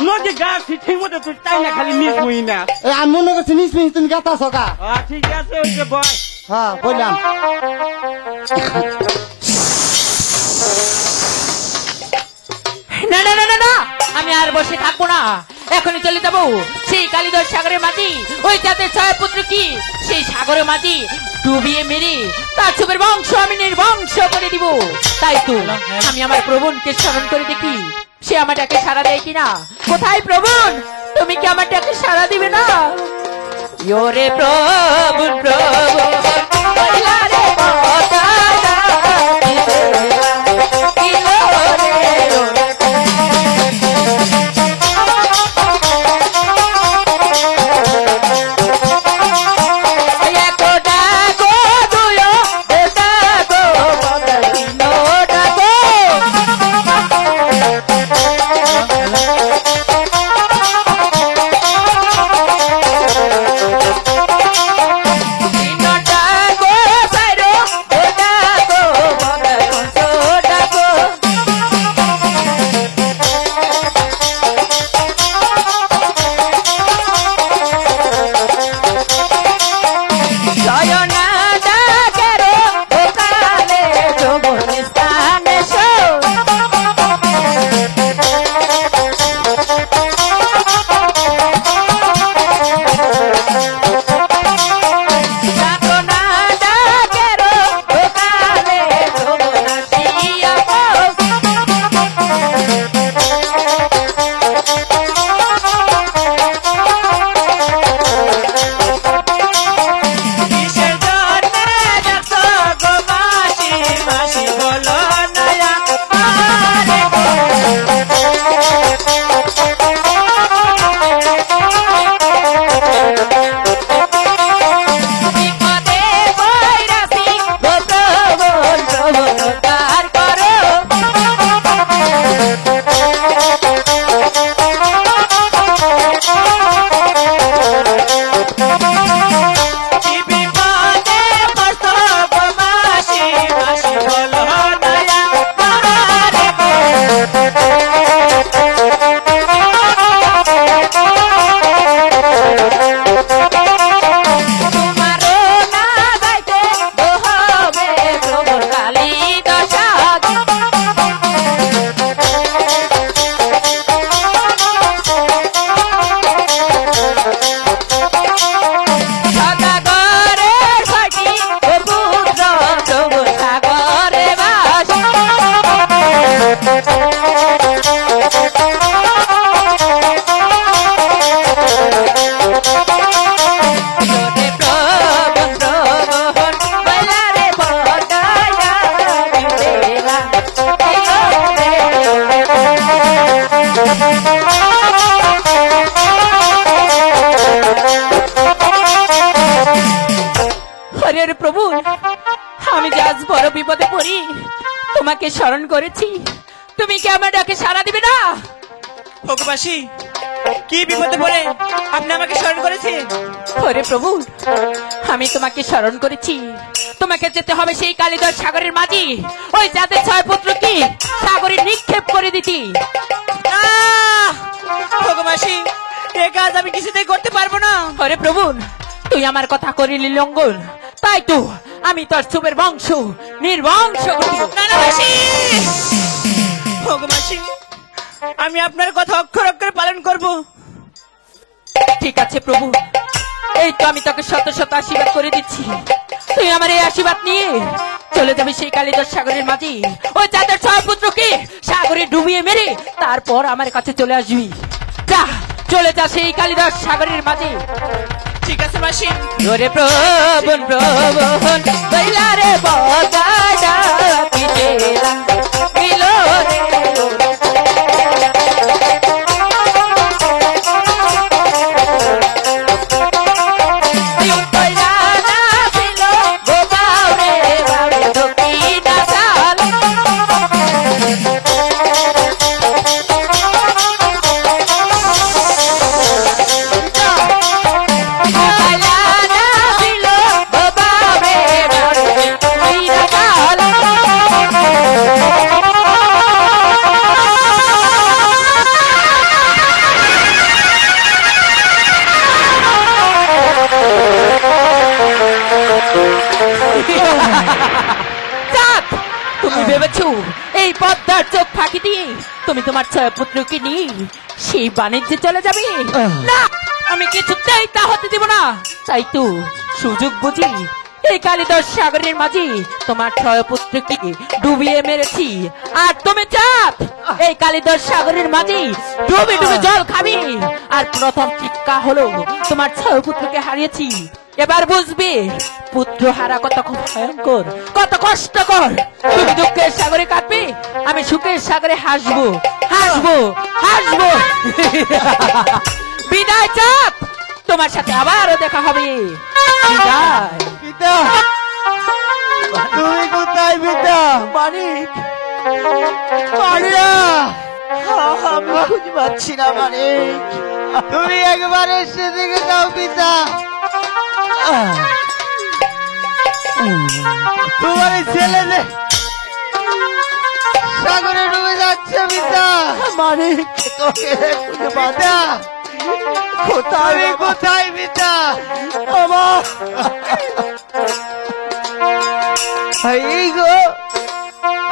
নদী গাছ ঠিক মতো তুই তাই না খালি মিস মুই না। আমি মনে করছি নিস মিনিট তুমি গাতাছ কা? ঠিক আছে ওই যে বয় হ্যাঁ বললাম না না না না না, আমি আর বসে থাকবো না, এখনই চলে যাবো সেই কালিদাস সাগরের মাঝি, ওই যাদের ছয় পুত্র কি সেই সাগরের মাঝি ডুবিয়ে মেরে তার চোখের বংশ আমি নির্বংশ করে দিব। তাই তো আমি আমার প্রভুকে স্মরণ করে দেখি সে আমার ডাকে সাড়া দেয় কিনা। কোথায় প্রভুন, তুমি কি আমার ডাকে সাড়া দিবে না? ইয়োরে প্রভু প্রভু বলিলা রে কথা আজ বড় বিপদে পড়ি তোমাকে স্মরণ করেছি, তুমি কি আমার ডাকে সাড়া দিবে না? ভগবাসী, কি বিপদে পড়ে আপনি আমাকে স্মরণ করেছেন? ওরে প্রভু, আমি তোমাকে স্মরণ করেছি, তোমাকে যেতে হবে সেই কালিদাস সাগরের মাঝি, ওই যাদের 6 পুত্রকে সাগরে নিক্ষেপ করে দিতি। ভগবাসী, এ কাজ আমি কিছুতেই করতে পারবো না। ওরে প্রভু, তুই আমার কথা করিলি লঙ্ঘন, তাই তো আমি তোর সুবের বংশ নির্বংশ করিব। ভগবাসী, আমি আপনার কথা অক্ষর অক্ষরে পালন করব। ঠিক আছে প্রভু, এই তো আমি তোকে শত শত আশীর্বাদ করে দিচ্ছি, তুই আমার এই আশীর্বাদ নিয়ে চলে যাবি সেই কালিদাস সাগরের মাঝি, ওই যাদের 6 পুত্রকে সাগরে ডুবিয়ে মেরে তারপর আমার কাছে চলে আসবি। যা, চলে যা সেই কালিদাস সাগরের মাঝি। ঠিক আছে মাসি। ওরে প্রবণ প্রবণ বৈলারে বদাডা পিতেলা মিলো রে তুমি ভেবেছো এই পদ্মার চোখ ফাঁকি দিয়ে তুমি তোমার 6 পুত্রকে নিয়ে সেই বাণিজ্যে চলে যাবে? না, আমি কিছুতেই তা হতে দিব না। তাই তো সুযোগ বুঝি এই কালিদাস সাগরের মাঝি তোমার 6 পুত্রকে ডুবিয়ে মেরেছি, আর তুমি চাপ এই কালিদাস সাগরের মাঝি ডুবে ডুবে জল খাবি। আর প্রথম শিক্ষা হলো তোমার 6 পুত্রকে হারিয়েছি, এবার বুঝবে পুত্র হারা কত ভয়ঙ্কর, কত কষ্টকর। তুমি দুঃখের সাগরে কাটবে, আমি সুখের সাগরে হাসবো হাসবো হাসবো। বিদায় চাপ, তোমার সাথে আবারও দেখা হবে। বিদায়। পিতা, তুমি কোথায় পিতা? মানিক, আমি খুঁজে পাচ্ছি না মানিক, তুমি একবার এসে দেখে দাও পিতা। তোমার ছেলে যে সাগরে ডুবে যাচ্ছে পিতা। মানিক, তোকে খুঁজে পিতা, কোথায় কোথায় পিতা? আমার এই গো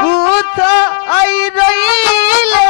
কোথায় রইলে?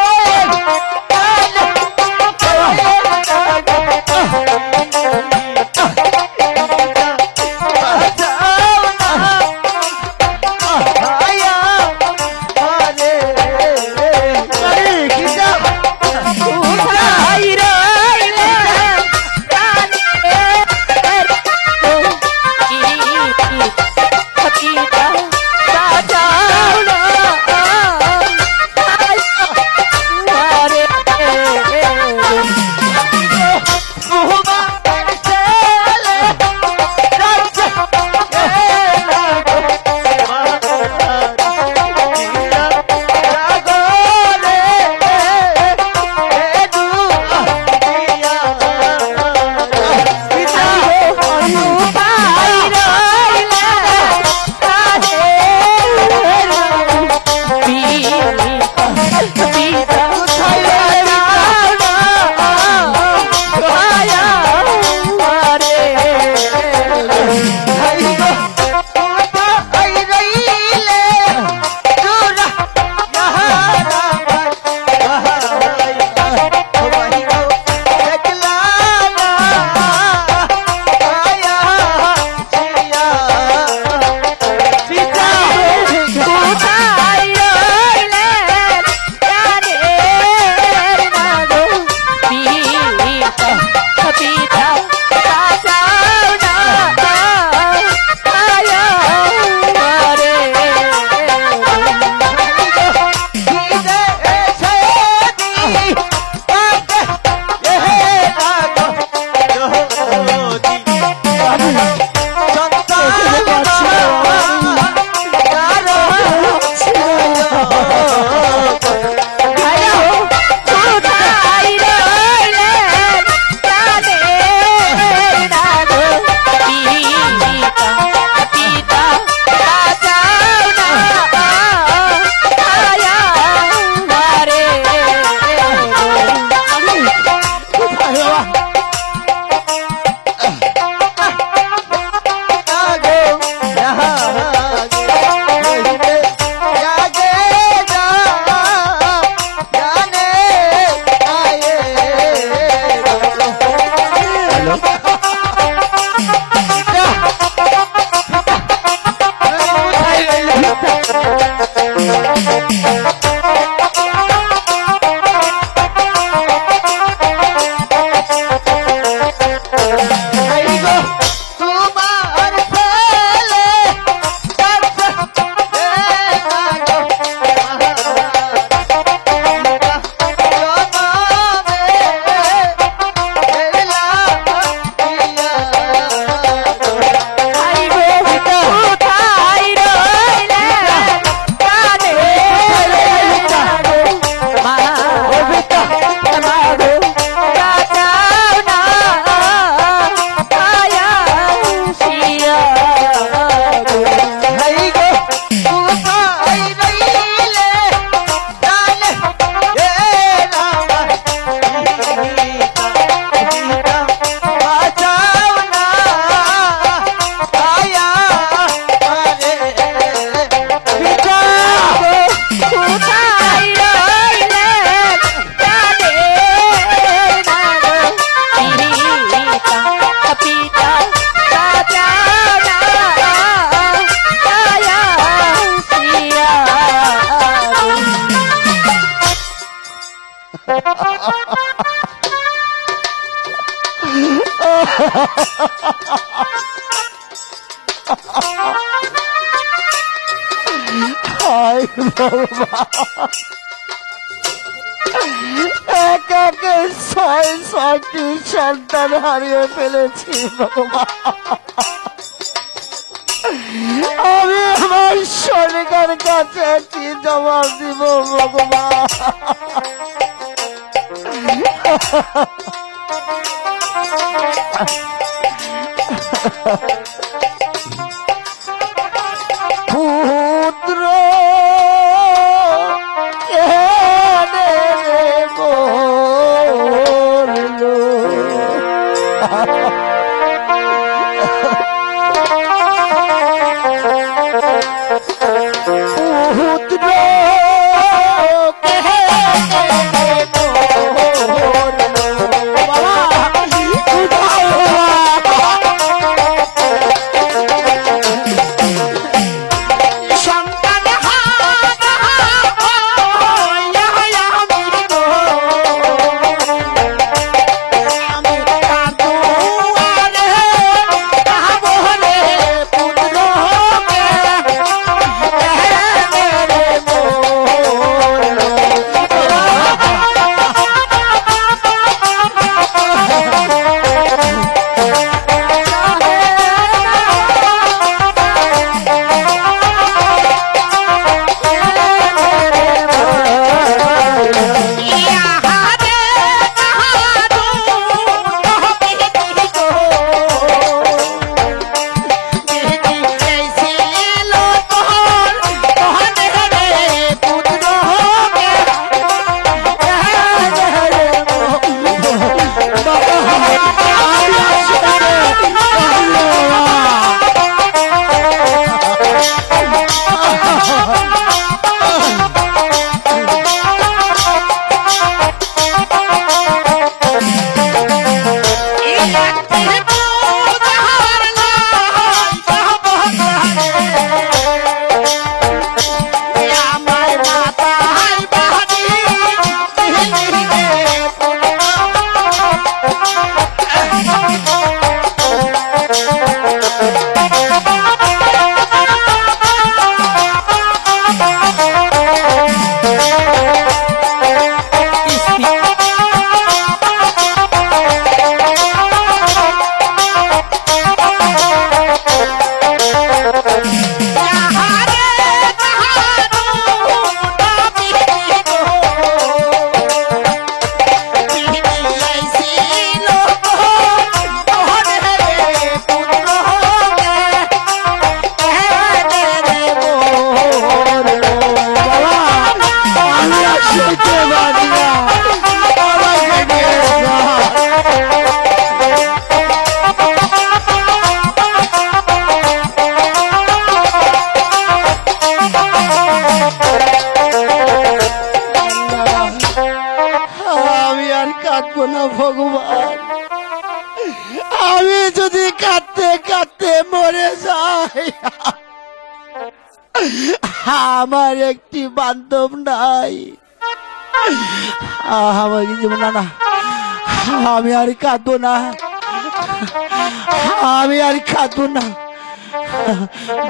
হায় ভগবান, এক একে 6টি সন্তান হারিয়ে ফেলেছি ভগবান। আমি আমার সরকার কাছে কি জবাব দিব ভগবান? পুত্র কেনে করলো, পুত্র কাঁদবো না ভগবান, আমি যদি কাঁদতে কাঁদতে মরে যাই, আমার একটি বান্ধব নাই, আমাকে জীবন না, আমি আর কাঁদবো না, আমি আর কাঁদবো না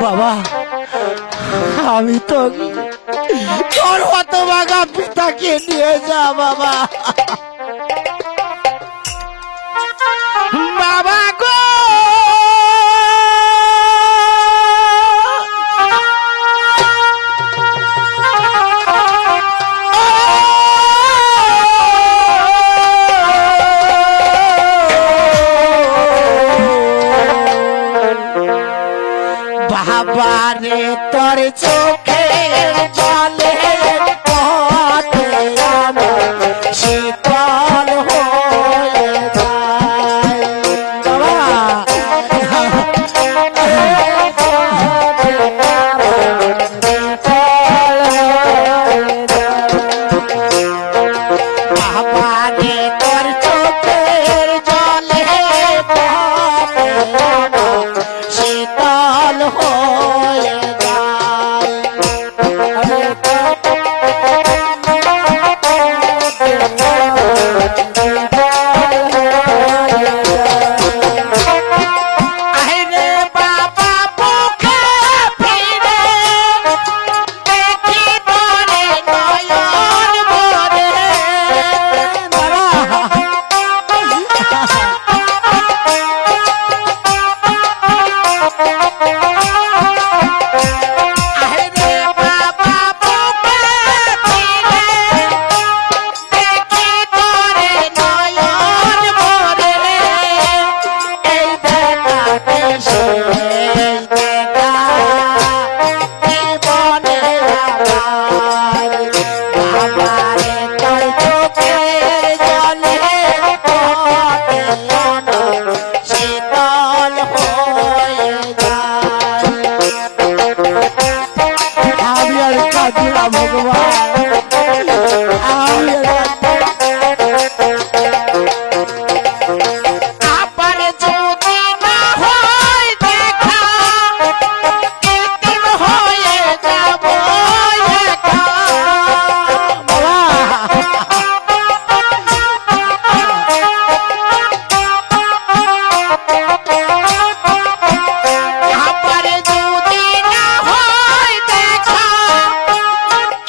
বাবা। আমি তো তোর হতভাগা পিতাকে নিয়ে যা বাবা। বাবা গো বাবা রে তোর চোখের জলে পথে আমার শীতল হয়ে যায় বাবা রে তোর চোখের জলে পথে আমার শীতল হয়ে যায়। ভগবান আমি আবার যদি না হয় দেখা কৃত্রিম হয়ে যাব একা। আবার যদি না হয় দেখা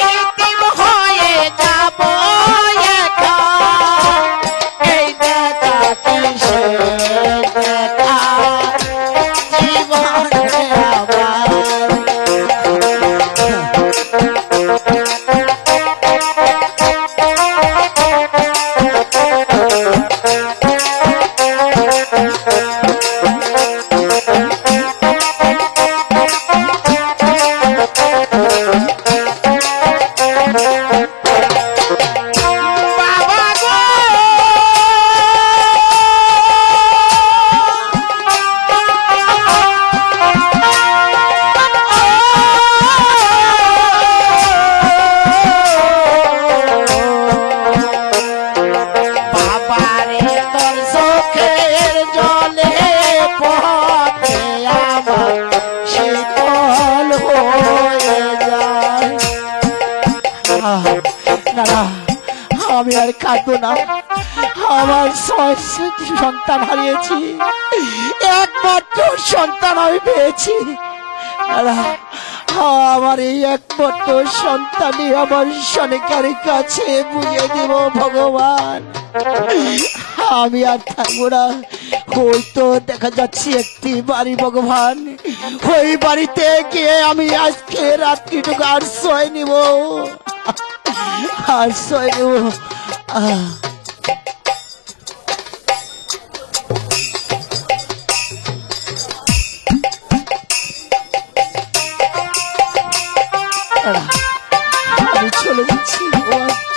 কৃত্রিম হয়ে যাব একা। এই দেখা কিসের দেখা জীবনে আমার বাবা গো বাবারে তোর চোখের জলে পথে আমার শীতল হয়ে যায়। না না আমি আর কাঁদবো না। আমার 6 সন্তান হারিয়েছি, একমাত্র সন্তান আমি পেয়েছি। না না, আমার এই একমাত্র সন্তানই আমার সনিকার কাছে বুঝিয়ে দিব ভগবান। আমি আর থাকবো না। ওই তো দেখা যাচ্ছে একটি বাড়ি ভগবান, ওই বাড়িতে গিয়ে আমি আজকে রাত্রিটুকু আশ্রয় নিব, আশ্রয় নিব। আমি চলে যাচ্ছি ভগবান।